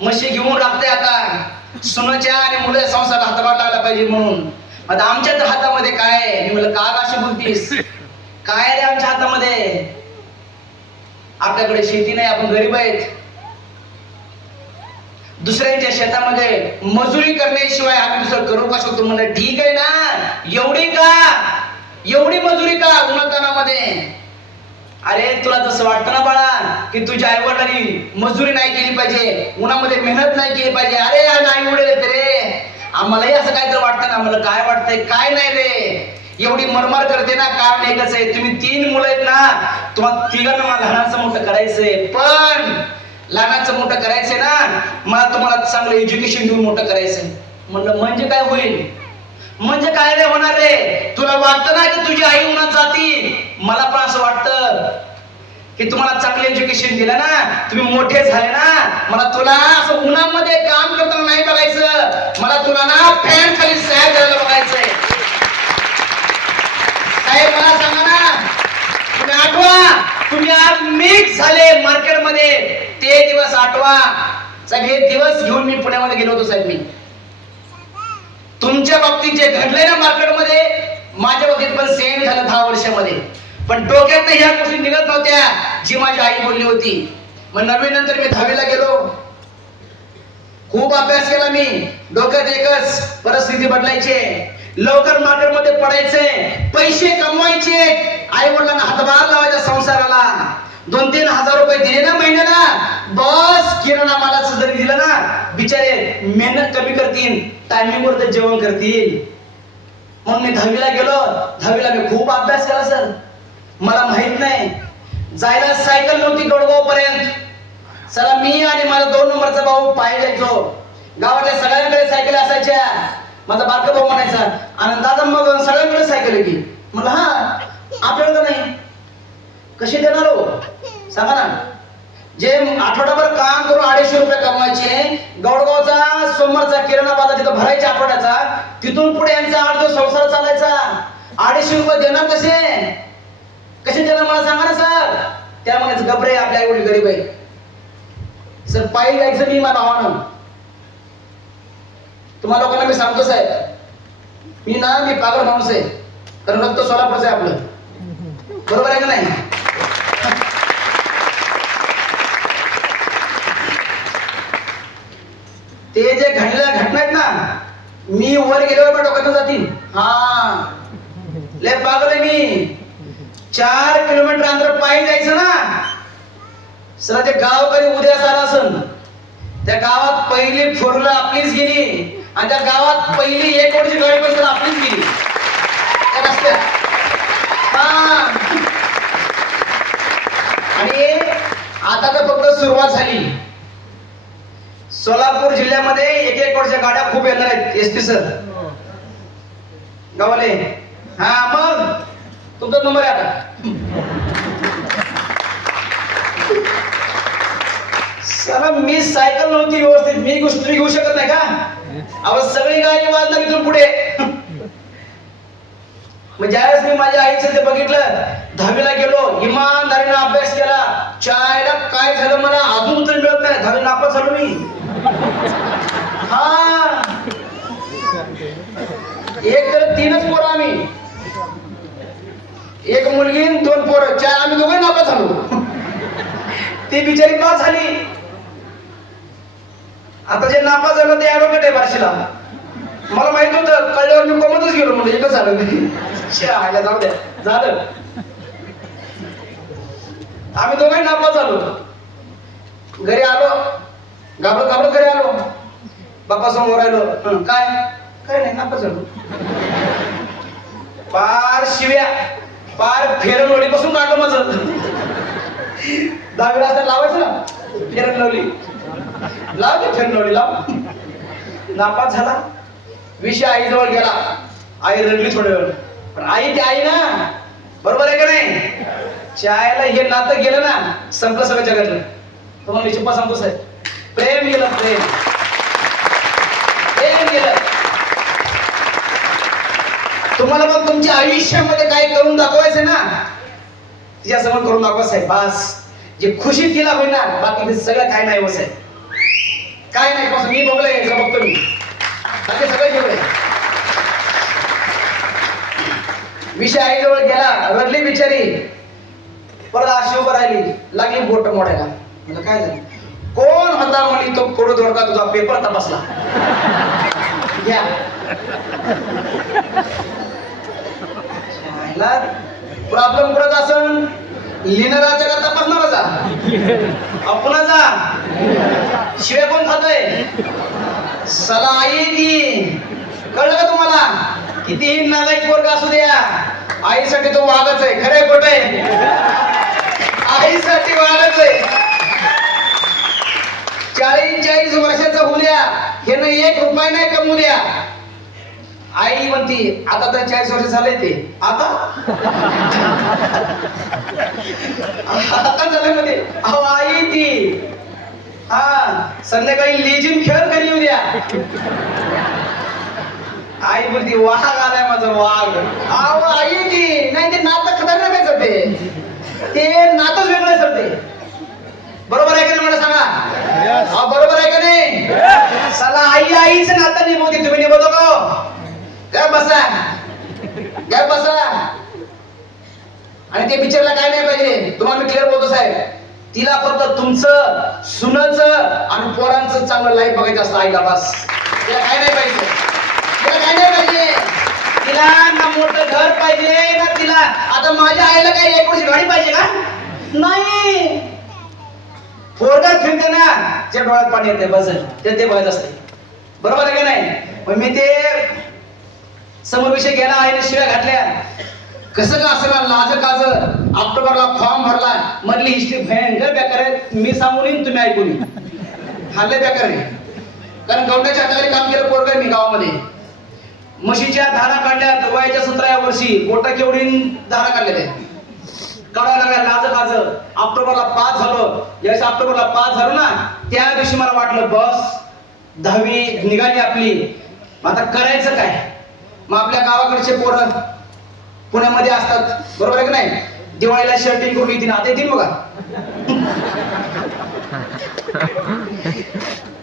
म्हशी घेऊन राखते आता, सुनाच्या आणि मुलं संसार हाताबाट लागला पाहिजे म्हणून. आता आमच्या हातामध्ये काय? मी म्हणलं का अशी बोलतीस, काय रे आमच्या हातामध्ये? आपल्याकडे शेती नाही, आपण गरीब आहेत. दुसऱ्यांच्या शेतामध्ये मजुरी करण्याशिवाय आम्ही दुसरं करू का शकतो? म्हणलं ठीक आहे ना, एवढी का, एवढी मजुरी का उन्हातानामध्ये? अरे तुला जसं वाटतं ना बाळा की तुझ्या आई वडिलांनी मजुरी नाही केली पाहिजे, उन्हामध्ये मेहनत नाही केली पाहिजे, अरे नाही उडेल रे, आम्हालाही असं काय तर वाटतं ना. मला काय वाटतंय? काय नाही रे, एवढी मरमर करते ना, कारण एकच आहे, तुम्ही 3 मुलं आहेत ना, तुम्हाला तिघांना मला लहानाचं मोठं करायचंय. पण लहानाचं मोठं करायचंय ना, मला तुम्हाला चांगलं एज्युकेशन देऊन मोठं करायचंय. म्हणलं म्हणजे काय होईल? म्हणजे काय रे होणार रे? तुला वाटतं ना की तुझी आई उन्हात जाती, मला पण असं वाटतं की तुम्हाला चांगलं एज्युकेशन दिलं ना, तुम्ही मोठे झाले ना, मला तुला असं उन्हामध्ये काम करताना नाही बघायचं, मला तुला ना फॅन खाली साहेब द्यायला बघायचंय. साहेब मला सांगा ना, तुम्ही आठवा, तुम्ही आज मिक्स झाले मार्केटमध्ये, ते दिवस आठवा. सगळे दिवस घेऊन मी पुण्यामध्ये गेलो होतो साहेब. मी तुमच्या बाबतीत जे घडलंय ना मार्केटमध्ये, माझ्या बाबतीत पण सेम झालं 10 वर्षामध्ये. पण डोक्यात ह्या गोष्टी निघत नव्हत्या जी माझी आई बोलली होती. मग 9वी नंतर मी 10वीला गेलो, खूप अभ्यास केला मी. डोक्यात एकच, परिस्थिती बदलायची, लवकर मार्केटमध्ये पडायचे, पैसे कमवायचे, आई वडिलांना हातभार लावायचा संसाराला. 2-3 हजार रुपये दिले ना महिन्याला, बस किराणा मालाचं जरी दिलं ना, बिचारे मेहनत कमी करतील, टायमिंग वर जेवण करतील. म्हणून मी 10वीला गेलो. 10वीला मी खूप अभ्यास केला सर. मला माहित नाही, जायला सायकल नव्हती गडगाव पर्यंत. चला मी आणि माझा 2 नंबरचा भाऊ पायी जायचो. गावातल्या सगळ्यांकडे सायकल असायच्या. माझा बारका भाऊ म्हणायचा, आणि दादा मग सगळ्यांकडे सायकल आहे की? म्हणलं हा, आपल्याकडे नाही. कशी देणार हो सांगा ना? जे आठवडाभर काम करून 250 रुपये कमवायचे, गौडगावचा सोमवारचा किराणा बाजार तिथं भरायचा आठवड्याचा, तिथून पुढे यांचा 8 दिवस संसार चालायचा. 250 रुपये देणार कसे? कसे देणार मला सांगा ना सर? त्या म्हणायचं गबरे, आपल्या आई वडील गरीब आहे सर, पायी जायचं मी माझ्या भावानं. तुम्हाला लोकांना मी सांगतो साहेब, मी पागल माणूस आहे, कारण रक्त सोलापूरचं आहे आपलं, बरोबर आहे का नाही? ते जे घडलेल्या घटना आहेत ना, मी वर गेल्यावर डोक्यातून जातील. हा लय पागल आहे मी. 4 किलोमीटर अंतर पायी जायचं ना सर. ते गाव कधी उद्या सारा असन, त्या गावात पहिली 4 व्हीलर आपलीच गेली, आणि त्या गावात पहिली 1 कोटीची गाडी पण आपलीच गेली त्या रस्त्यात. आणि आता तर फक्त सुरुवात झाली. सोलापूर जिल्ह्यामध्ये 1 कोटीच्या गाड्या खूप येणार आहेत एसटी सर गावाले. हा मग तुमचा नंबर आहे आता. सर मी सायकल नव्हती व्यवस्थित, मी गोष्टी घेऊ शकत नाही का? अहो सगळी गाडी वाजणार इथून पुढे. मग ज्यावेळेस मी माझ्या आईचं ते बघितलं, 10वीला गेलो, इमानदारीने अभ्यास केला. चायला काय झालं मला अजून उत्तर मिळत नाही. 10वी नापास झालो मी. हा एक तर 3च पोरं आम्ही, 1 मुलगी 2 पोरं, आम्ही दोघे नापास झालो. ती बिचारी पास झाली. आता जे नापास झालं ते ऍडव्होकेट आहे बार्शीला. मला माहित होतं, कळल्यावर मी कोमतच गेलो. म्हणजे एकच झालं मी, जाऊ द्या झालं. आम्ही दोघे नापास झालो. घरी आलो, घाबरत घरी आलो. बाप्पा समोर राहिलो. काय काय नाही नापास झालो. पार शिव्या, पार फेरनवली पासून काढलं माझं. 10वी असताना लावायचं ना फेरनवली, लाव फेरनवली लाव. नापास झाला. विषय आईजवळ गेला. आई रडली थोड्या वेळ. पण आई ती आई ना, बरोबर आहे का नाही? चायला हे नातं गेलं ना, संपलं सगळं जगातलं. तुम्हाला चिप्पा सांगतो साहेब, प्रेम गेलं, प्रेम प्रेम गेलं. तुम्हाला मग तुमच्या आयुष्यामध्ये काय करून दाखवायचं ना, तिच्यासमोर करून दाखवा साहेब. बस जे खुशीत गेला होईल ना, बाकी सगळं काय नाही हो साहेब, काय नाही. पासून मी बघलं यायचं बघतो मी, बाकी सगळं जेवढे. विषय आईजवळ गेला, रडली बिचारी. परत अशी उभं राहिली, लागली बोट मोडायला. म्हणजे काय झालं? कोण होता म्हणे तो पुढे दोडका तुझा पेपर तपासला. घ्या प्रॉब्लेम पुढे असन लिहिणाराचा का तपासणाराचा? आपणाचा. शिवाय कोण खातोय? सला आई ती. कळलं का तुम्हाला? कितीही नालायक पोरगा असू द्या, आईसाठी तो वाघच आहे. खरं खोट आहे? आईसाठी वाघच आहे. 40-40 वर्षाचा होऊ द्या, हे ना 1 रुपया नाही कमवू द्या. आई म्हणती आता तर 40 वर्ष झाले ते, आता आता झालं मध्ये. अहो आई ती, हा संध्याकाळी लेजिम खेळ घरी येऊ द्या. आई बोलती वाघ आलाय माझा वाघ. अहो आई ती नाही, ते नातं खतरनाक आहे. ते नातच वेगळं सरते. बरोबर आहे का नाही मला सांगा? बरोबर आहे का नाही? चला आई आईचं नातं निभवते, तुम्ही निभवतो का? काय बसा, काय बसा. आणि ते बिचारला काय नाही पाहिजे. तुम्हाला मी क्लिअर बोलतो साहेब, तिला फक्त तुमचं, सुनाचं आणि पोरांचं चांगलं लाईफ बघायचं असतं आईला. बस तिला काय नाही पाहिजे, तिला काय नाही पाहिजे. तिला ना मोठं घर पाहिजे ना, तिला आता माझ्या आईला काय 1 वर्ष गाडी पाहिजे का? नाही. पोरगा फिरते ना, त्या डोळ्यात पाणी येते, बस ते बघायचं असते. बरोबर आहे का नाही? पण मी ते समोर विषय गेला, आईने शिव्या घातल्या. कसं का असं लाज काज. ऑक्टोबरला फॉर्म भरला, मधली हिस्ट्री भयंकर बेकार आहे. मी सांगून येईन, तुम्ही ऐकून येईन. हालले बेकार आहे. कारण गवंड्याच्या हाताखाली काम केलं पोरगा मी गावामध्ये. म्हशीच्या धारा काढल्या वयाच्या 17व्या वर्षी. बोटा केवढी धारा काढलेल्या काढायला लागल्या, लाज काज. ऑक्टोबरला पास झालो. ज्यावेळेस ऑक्टोबरला पास झालो ना, त्या दिवशी मला वाटलं बस 10वी निघाली आपली. आता करायचं काय? मग आपल्या गावाकडचे पोरं पुण्यामध्ये असतात, बरोबर आहे की नाही? दिवाळीला शर्टिंग करून येतील. आता येतील बघा.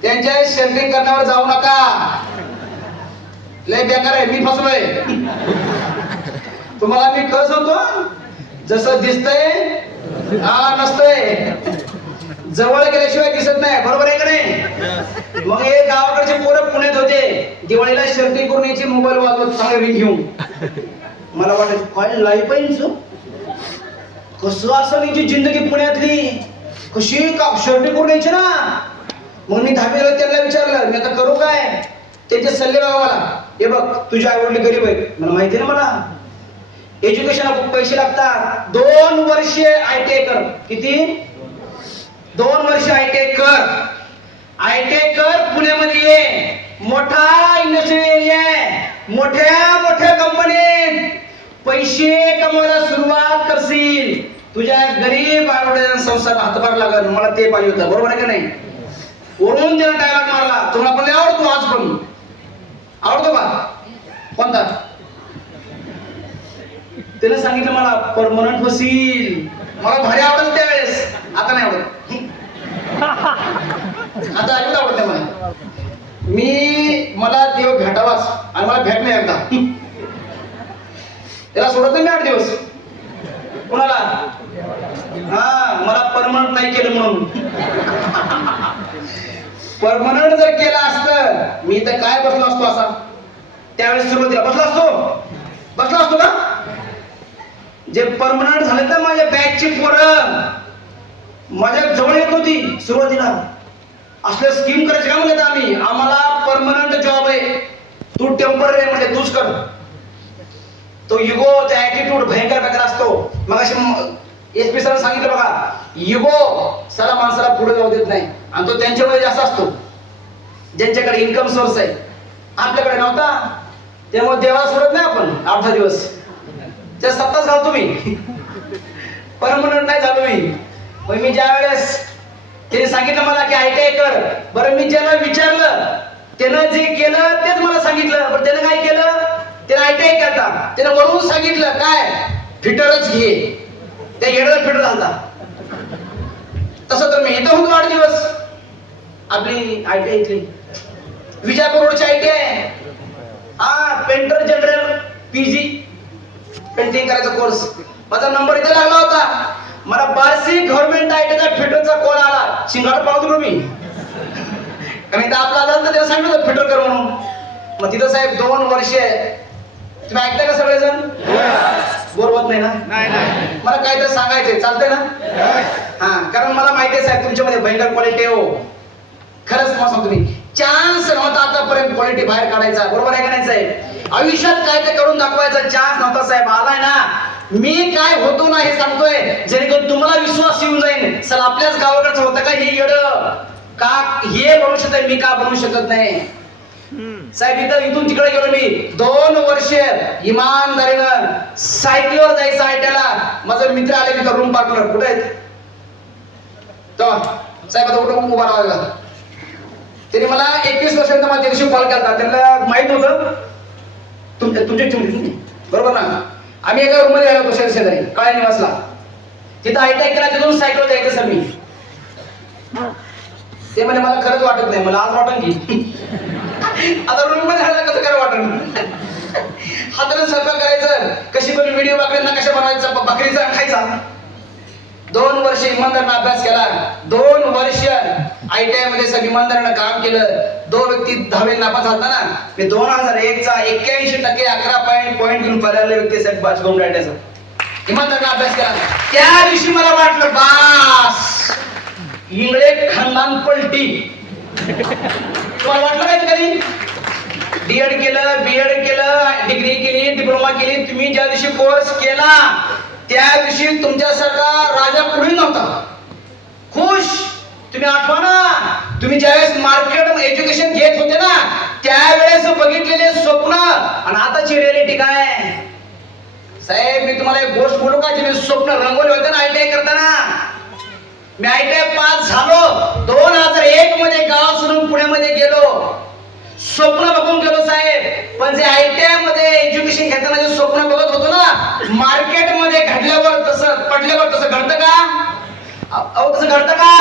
त्यांच्या शर्टिंग करण्यावर जाऊ नका, लय बेकार आहे. मी फसलोय. तुम्हाला मी खरं सांगतो, जसं दिसतंय नसतंय. जवळ गेल्याशिवाय दिसत नाही, बरोबर आहे का नाही? मग हे गावाकडचे पोरं पुण्यात होते, दिवाळीला शर्टिंग करून यायची, मोबाईल वाजवत चांगले रिंग घेऊन. मला वाटायचं काय लाईफ आहे, कसं असं त्यांची जिंदगी पुण्यातली, कशी का शर्टिंग करून यायची ना. मग मी 10वीला त्यांना विचारलं मी आता करू काय. त्यांचे सल्ले बघा मला. हे बघ तुझी आई वडील गरीब आहेत, मला माहिती ना. मला एज्युकेशनला खूप पैसे लागतात. 2 वर्षे ITI कर. किती? 2 वर्ष ITI कर. ITI कर, पुण्यामध्ये ये. मोठा इंडस्ट्रियल एरिया आहे, मोठ्या मोठ्या कंपनीत पैसे कमवायला सुरुवात करशील. तुझ्या गरीब आई-वडिलांना संसार हातभार लागल. मला ते पाहिजे होतं, बरोबर आहे का नाही? वरून त्याला डायलॉग मारला. तुम्हाला पण आवडतो, आज पण आवडतो का? कोणता? त्याने सांगितलं मला परमनंट होशील. मला भारी आवडत त्यावेळेस, आता नाही आवडत. आता ऐकून आवडत मला. मला देव भेटावाच आणि मला भेट नाही एकदा. त्याला सोडत नाही मी 8 दिवस. कोणाला? मला परमनंट नाही केलं म्हणून. परमनंट जर केलं असतं मी तर काय बसलो असतो असा. त्यावेळेस सुरुवातीला बसलो असतो का? जे परमनंट झाले तर माझ्या बॅचची पोरं माझ्या जवळ येत होती सुरुवातीला. असल्या स्कीम करायची का म्हणत आम्ही. आम्हाला परमनंट जॉब आहे, तू टेम्पररी म्हणजे तूच कर. तो युगो, तो ऍटिट्यूड भयंकर प्रकार असतो. मग अशी एसपी सर सांगितलं बघा, युगो साला माणसाला पुढे जाऊ देत नाही आणि तो त्यांच्यामध्ये जास्त असतो ज्यांच्याकडे इन्कम सोर्स आहे. आपल्याकडे नव्हता, त्यामुळे देवाला सोडत नाही आपण 8-10 दिवस. त्या सत्ताच घालतो मी, परमनंट नाही झालो मी. पण मी ज्या वेळेस त्याने सांगितलं मला की ITI कर, बरं मी ज्याला विचारलं त्यानं जे केलं तेच मला सांगितलं. बरं त्यानं काय केलं, त्यानं ITI करता, त्यानं वरून सांगितलं काय फिटरच घे. त्या येडला फिटर झालता. तसं तर मी इथं होतो 8 दिवस. आपली ITI इथली विजापूर रोडची ITI, हा पेंटर जनरल PG पेंटिंग करायचा कोर्स. माझा नंबर इथे लागला होता. मला बार्शी गव्हर्नमेंट ITI फिटरचा कॉल आला. शिंगाड पावतो मी, कारण इथं आपला आला तर त्याला सांगितलं फिटर कर म्हणून. मग तिथं साहेब 2 वर्ष. तुम्ही ऐकताय का सगळेजण? बोर होत नाही ना? मला काय तर सांगायचंय, चालतंय ना? हा, कारण मला माहिती आहे साहेब तुमच्यामध्ये भयंकर क्वालिटी आहे. हो खरंच मला सांगतो, तुम्ही चान्स नव्हता आतापर्यंत क्वालिटी बाहेर काढायचा. बरोबर आहे का नाही साहेब? आयुष्यात काय ते करून दाखवायचा चान्स नव्हता साहेब. आलाय ना, मी काय होतो ना हे सांगतोय जेणेकरून तुम्हाला विश्वास येऊन जाईल. सर आपल्याच गावाकडचं होतं का हे येड, का हे बनवू शकत मी का बनवू शकत नाही साहेब. इथून तिकडे गेलो मी 2 वर्ष इमानदारीनं सायकलीवर जायचं ITIला. माझा मित्र आले तिथं रूम पार्टनर, कुठे आहेत साहेब? आता उठून उभा राहायला. त्यांनी मला 21 वर्षांचा माझ्या दिवशी कॉल केला. त्यांना माहित होतं तुमची चिमणी बरोबर ना. आम्ही एका रूम मध्ये आलो होतो शेजारी काळ्या निवासला. तिथं ITI केला, तिथून सायकल जायचं सर मी. ते म्हणे मला खरंच वाटत नाही, मला आज वाटन की आता रूम मध्ये राहायला कसं काय वाटत. हाताने स्वयंपाक करायचं, कशी पण व्हिडिओ बाकऱ्यांना कशा बनवायचा, भाकरीचा खायचा. 2 वर्ष इमानदारीनं अभ्यास केला. 2 वर्ष ITI मध्ये सगळी इमानदारीनं काम केलं. 2 व्यक्ती 10वी नापास झाला ना. मी 2001 चा 81% 11 पॉईंट घेऊन पहिला व्यक्ती साहेब पास करून राहिल्याचा इमानदारीनं अभ्यास केला. त्या दिवशी मला वाटलं बास इंगळे खानदान पलटी. तुम्हाला वाटलं काय कधी? D.Ed केलं, B.Ed केलं, डिग्री केली, डिप्लोमा केली. तुम्ही ज्या दिवशी कोर्स केला त्या दिवशी तुमच्यासारखा राजा पुढे नव्हता. खुश. तुम्ही आठवा ना, तुम्ही ज्यावेळेस मार्केट एज्युकेशन घेत होते ना त्यावेळेस बघितलेले स्वप्न आणि आताची रियालिटी काय साहेब? मी तुम्हाला एक गोष्ट बोलू का, जे स्वप्न रंगवले होते ना ITI करताना. मी ITI पास झालो 2001 मध्ये, गाव सोडून पुण्यामध्ये गेलो. स्वप्न बघून गेलो साहेब. पण जे ITI मध्ये एज्युकेशन घेताना जे स्वप्न बघत होतो ना, मार्केट मध्ये घडल्यावर तसं पडल्यावर तसं घडतं का? अहो तसं घडतं का?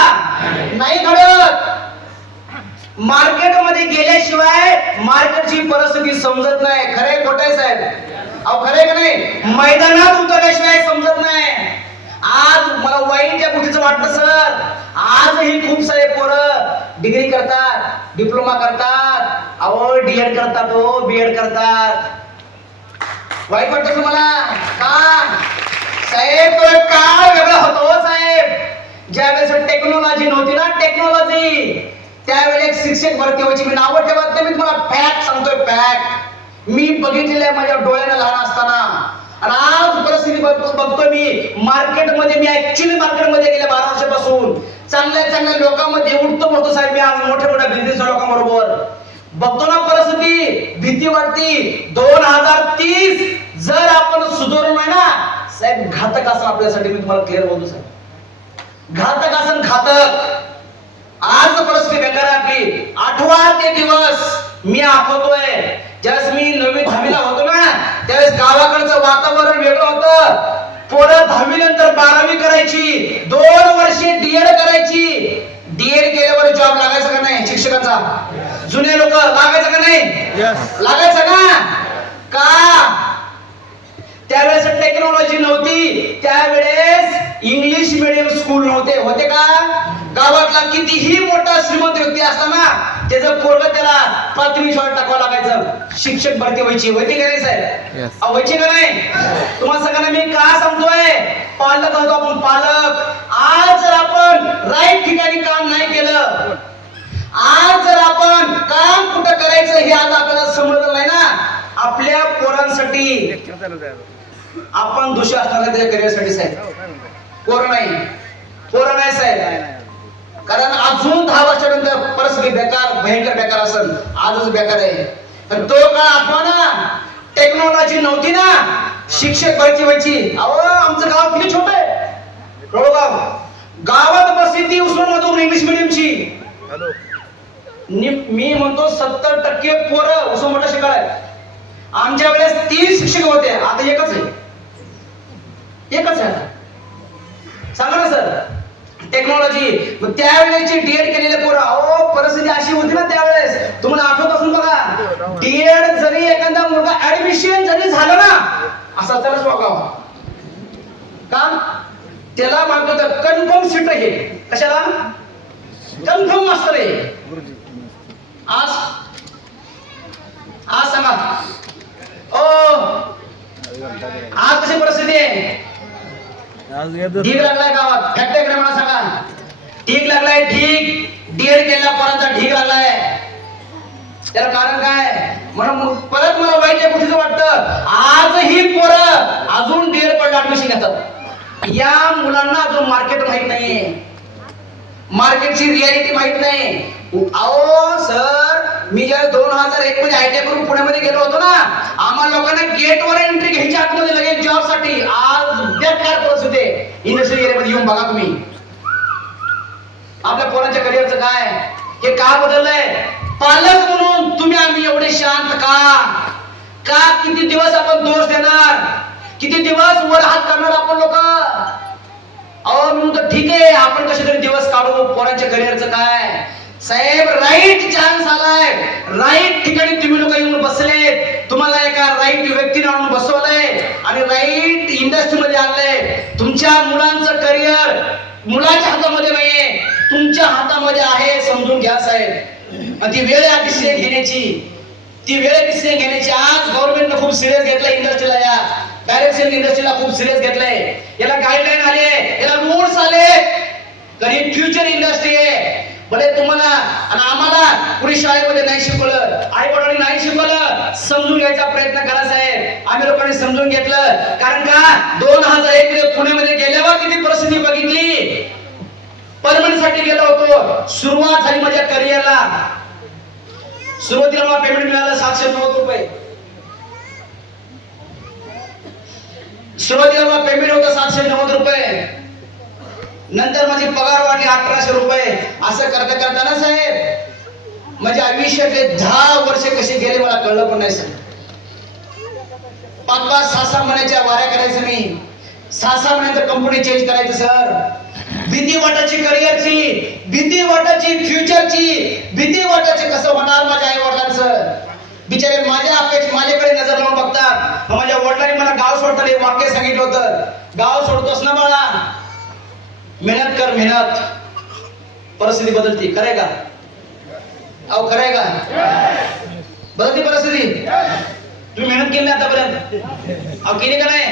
नाही घडत. मार्केट मध्ये गेल्याशिवाय मार्केटची परिस्थिती समजत नाही. खरे खोट आहे साहेब? अहो खरे का नाही? मैदानात उतरल्याशिवाय समजत नाही. आज मला वाईट या गोष्टीचं वाटतं सर, आजही खूप सारे पोरं डिग्री करतात, डिप्लोमा करतात, अहो D.Ed करतात, हो B.Ed करतात. वाईट वाटतं तुम्हाला का साहेब? तो काळ वेगळा होतो साहेब. ज्यावेळेस टेक्नॉलॉजी नव्हती ना, टेक्नॉलॉजी, त्यावेळेस एक शिक्षक भरती व्हायची. मी नावं ठेवत नाही, मी तुम्हाला फॅक्ट सांगतोय, फॅक्ट मी बघितलेलं आहे माझ्या डोळ्यानं लहान असताना. आणि आज परिस्थिती बघतोय मी मार्केटमध्ये. मी ऍक्च्युअली मार्केटमध्ये गेल्या 12 वर्षापासून चांगल्या चांगल्या लोकांमध्ये उठतो बसतो साहेब. मी आज मोठ्या मोठ्या बिझनेस लोकांबरोबर बघतो ना परिस्थिती, भीती वाटती. 2030 जर आपण सुधारलो नाही ना साहेब, घातक असेल आपल्यासाठी. मी तुम्हाला क्लिअर बोलतो साहेब, घातक असेल, घातक. आज परिस्थिती बेकार आहे आपली. 8वा ते दिवस मी आठवतोय, ज्यावेळेस मी 9वी 10वीला होतो ना त्यावेळेस गावाकडचं वातावरण वेगळं होतं. पोरं 10वी नंतर 12वी करायची, 2 वर्षे D.Ed करायची. D.Ed केल्यावर जॉब लागायचा का नाही शिक्षकाचा? जुने लोक लागायचं का नाही? लागायचं ना? का? त्यावेळेस टेक्नॉलॉजी नव्हती, त्यावेळेस इंग्लिश मीडियम स्कूल नव्हते. होते का? गावातला कितीही मोठा श्रीमंत व्यक्ती असताना त्याचं पोरग त्याला प्राथमिक शाळेत टाकावं लागायचं. शिक्षक भरती व्हायची. होती का नाही साहेब? व्हायची का नाही? तुम्हाला सगळ्यांना मी का सांगतोय? पालक होतो आपण, पालक. आज जर आपण राईट ठिकाणी काम नाही केलं, आज जर आपण काम कुठं हे आज आपल्याला समजलं नाही ना, आपल्या पोरांसाठी आपण दोषी असणार त्याच्या करिअरसाठी साहेब. पोरं नाही साहेब, कारण अजून 10 वर्षानंतर परिस्थिती बेकार, भयंकर बेकार असेल. आजच बेकार आहे, पण तो काळ आठवा ना, टेक्नॉलॉजी नव्हती ना, शिक्षक व्हायची. अहो आमचं गाव किती छोट आहे, रोळगाव गावात परिस्थिती उस्मानाबाद इंग्लिश मिडियमची. मी म्हणतो 70% पोरं उस्मानाबाद शिकाय. आमच्या वेळेस 3 शिक्षक होते, आता एकच आहे आता. सांगा ना सर, टेक्नॉलॉजी. त्यावेळेची डीएड केलेले पोरं, अहो परिस्थिती अशी होती ना त्यावेळेस, तुम्हाला आठवत असून बघा, डीएड जरी एखादा मुलगा ऍडमिशन जरी झालं ना, असा तरच बघावा का, त्याला मागतो तर कन्फर्म सीट आहे. कशाला कन्फर्म मास्टर आहे. आज सांगा आज कशी परिस्थिती आहे. ढीग लागलाय गावात, फॅक्टरी मला सांगा, ढीग लागलाय. ढीग डीएड केलेल्या पोरांचा ढीग लागलाय. त्याला कारण काय, म्हणून परत मला वाईट गोष्टीचं वाटतं, आजही पोरं अजून डीएड कडे ऍडमिशन घेतात. या मुलांना अजून मार्केट माहित नाहीये, मार्केटची रियालिटी माहित नाही. अहो सर, मी ज्या 2001 मध्ये आयटीआय करून पुण्यामध्ये गेलो होतो ना, आम्हाला लोकांना गेटवर एंट्री घ्यायची आतमध्ये लगेच जॉब साठी. आज बेकार परिस्थिती आहे. इंडस्ट्रियल एरियामध्ये येऊन बघा तुम्ही आपल्या पोरांच्या करिअरचं काय, हे का बदललंय. पालक म्हणून तुम्ही आम्ही एवढे शांत का किती दिवस आपण दोष देणार, किती दिवस वर हात करणार आपण लोक. अहो मी म्हणतो ठीक आहे, आपण कसे तरी दिवस काढू. पोरांच्या करिअरचं काय साहेब, राईट चान्स आलाय, राईट ठिकाणी तुम्ही लोक येऊन बसले. तुम्हाला एका राईट व्यक्तीने आणून बसवलंय आणि राईट इंडस्ट्रीमध्ये आणलंय. तुमच्या मुलांचं करिअर मुलाच्या हातामध्ये नाहीये, तुमच्या हातामध्ये आहे, समजून घ्या साहेब. ती वेळ आहे डिसिजन घेण्याची. आज गव्हर्नमेंटने खूप सिरियस घेतलंय इंडस्ट्रीला, या डायरेक्ट इंडस्ट्रीला खूप सिरियस घेतलंय. याला गाईडलाईन आले, याला रूल्स आले, कारण फ्युचर इंडस्ट्री आहे. भले तुम्हाला आणि आम्हाला पुढे शाळेमध्ये नाही शिकवलं, आई वडिलांनी नाही शिकवलं, समजून घ्यायचा प्रयत्न करा साहेब. आम्ही लोकांनी समजून घेतलं, कारण का 2001 मध्ये पुण्यामध्ये गेल्यावर किती परिस्थिती बघितली. परमनंट साठी गेलो होतो, सुरुवात झाली माझ्या करिअरला. सुरुवातीला मला पेमेंट मिळालं 790 रुपये. सुरुवातीला मला पेमेंट होतं 790 रुपये. नंतर माझी पगार वाढली 1800 रुपये. असं करता करताना साहेब माझ्या आयुष्यातले 10 वर्ष कसे गेले मला कळलं पण नाही सर. 5-5, 6-6 महिन्याच्या वाऱ्या करायचं मी, 6-6 महिन्यात कंपनी चेंज करायचं सर. भीती वाटायची करिअरची, भीती वाटायची फ्युचरची, भीती वाटायची कसं होणार माझ्या आई वडिलांचं. बिचारे माझ्या अपेक्षा माझ्याकडे नजर लावून बघतात. माझ्या वडिलांनी मला गाव सोडताना एक वाक्य सांगितलं होतं, गाव सोडतोस ना बाळा, मेहनत कर, मेहनत, परिस्थिती बदलती. खरंय का? अहो खरंय का? बदलती परिस्थिती. तुम्ही मेहनत केली नाही आतापर्यंत, अहो केली का नाही?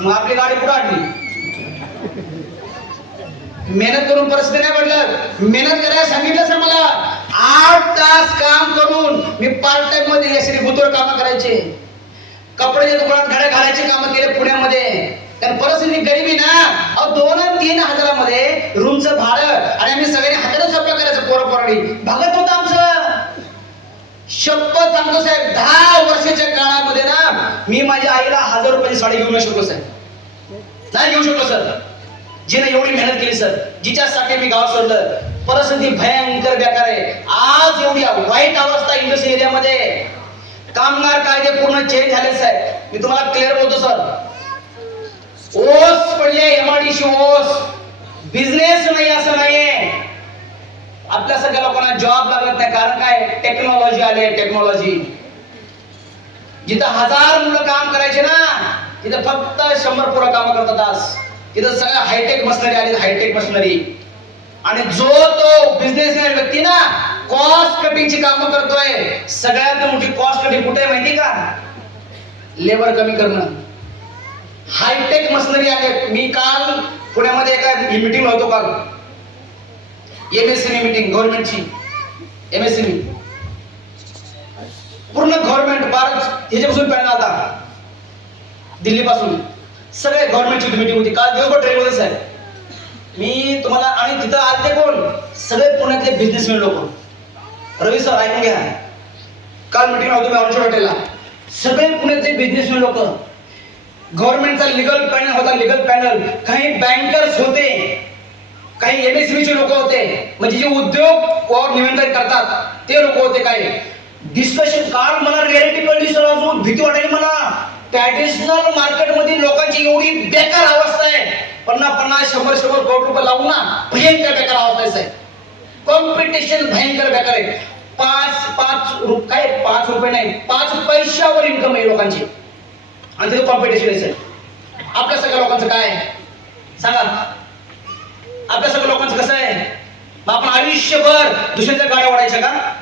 मग आपली गाडी कुठं आणली? मेहनत करून परिस्थिती नाही बदलत. मेहनत करायला सांगितलं सर मला. 8 तास काम करून मी पार्ट टाइम मध्ये यशरी भूतोर कामं करायचे, कपड्याच्या दुकानात घड्या घालायचे कामं केले पुण्यामध्ये. कारण परिस्थिती गरिबी ना. अहो 2 आणि 3 हजारामध्ये रूमचं भाडं आणि आम्ही सगळ्यांनी हाताने स्वप्न करायचं. पोरपोराडी भागत होतं आमचं. शपथ सांगतो साहेब, 10 वर्षाच्या काळामध्ये ना मी माझ्या आईला 1000 रुपयाची साडी घेऊ नाही शकलो साहेब, नाही घेऊ शकलो सर. जिने एवढी मेहनत केली सर, जिच्यासाठी मी गाव सोडलं. परिस्थिती भयंकर बेकार आहे. आज एवढी वाईट अवस्था इंडस्ट्री एरियामध्ये. कामगार कायदे पूर्ण चेंज झाले साहेब. मी तुम्हाला क्लिअर बोलतो सर. ओस पडले एमआयडीसी ओस. बिझनेस नाही असं नाहीये. आपल्या सगळ्या लोकांना जॉब लागत नाही. कारण काय? टेक्नॉलॉजी आली. टेक्नॉलॉजी जिथं 1000 मुलं काम करायचे ना, तिथं फक्त 100 पोरं काम करतात आज. तिथं सगळं हायटेक मशिनरी आली, हायटेक मशिनरी. आणि जो तो बिझनेसमॅन व्यक्ती ना कॉस्ट कटिंगची कामं करतोय. सगळ्यात मोठी कॉस्ट कटिंग कुठे आहे माहिती का? लेबर कमी करणं. हायटेक मशिनरी आहे. मी काल पुण्यामध्ये एका मीटिंग होतो काल, एमएसएमई मीटिंग, गव्हर्नमेंटची एमएसएमई. पूर्ण गव्हर्नमेंट भारत ह्याच्यापासून पॅनल आता दिल्लीपासून सगळे गव्हर्नमेंटची मीटिंग होती. काल दिवसभर ट्रेनमध्येच आहे मी तुम्हाला. आणि तिथं आलते कोण? सगळे पुण्यातले बिझनेसमॅन लोक. रवी सर ऐकून घ्या, काल मीटिंग होतो मी ऑनशोर हॉटेलला. सगळे पुण्यातले बिझनेसमॅन लोक, गव्हर्नमेंटचा लिगल पॅनल होता. लिगल पॅनल, काही बँकर्स होते, काही MSME चे लोक होते, म्हणजे जे उद्योग वर नियंत्रण करतात ते लोक होते. काही डिस्कशन. काल मला रियालिटी कळली सर, अजून भीती वाटायची मला. ट्रॅडिशनल मार्केटमध्ये लोकांची एवढी बेकार अवस्था आहे, 50-50, 100-100 करोड रुपये लावून ना भयंकर बेकार अवस्था आहे. कॉम्पिटिशन भयंकर बेकार आहे. 5 रुपये नाही, 5 पैशावर इन्कम आहे लोकांची, आणि तिथे कॉम्पिटिशन आहे. आपल्या सगळ्या लोकांचं काय सांगा? आपल्या सगळ्या लोकांचं कसं आहे? मग आपण आयुष्यभर दुसऱ्याच्या गाड्या वाढायच्या का?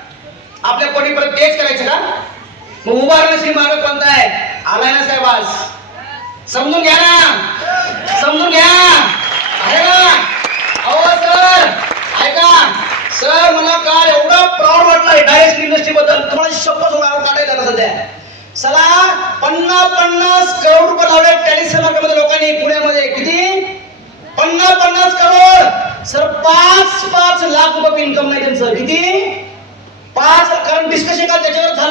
आपल्या कोणी परत तेच करायचं का? मग उभारण्याची मार्ग कोणता आहे? आलाय ना साहेब आज, समजून घ्या ना, समजून घ्या. आहे ना? अहो सर ऐका सर, मला काल एवढा प्राऊड वाटलाय डायरेक्ट इंडस्ट्री बद्दल. तुम्हाला शपथ होणार काढायला आता सध्या. चला 50-50 करोड रुपये लावले ट्रॅडिशनल मार्केटमध्ये लोकांनी पुण्यामध्ये. किती? 50-50 करोड. सर 5-5 लाख रुपये इन्कम नाही त्यांचं. किती? 5. कारण डिस्कशन काल त्याच्यावर झालं.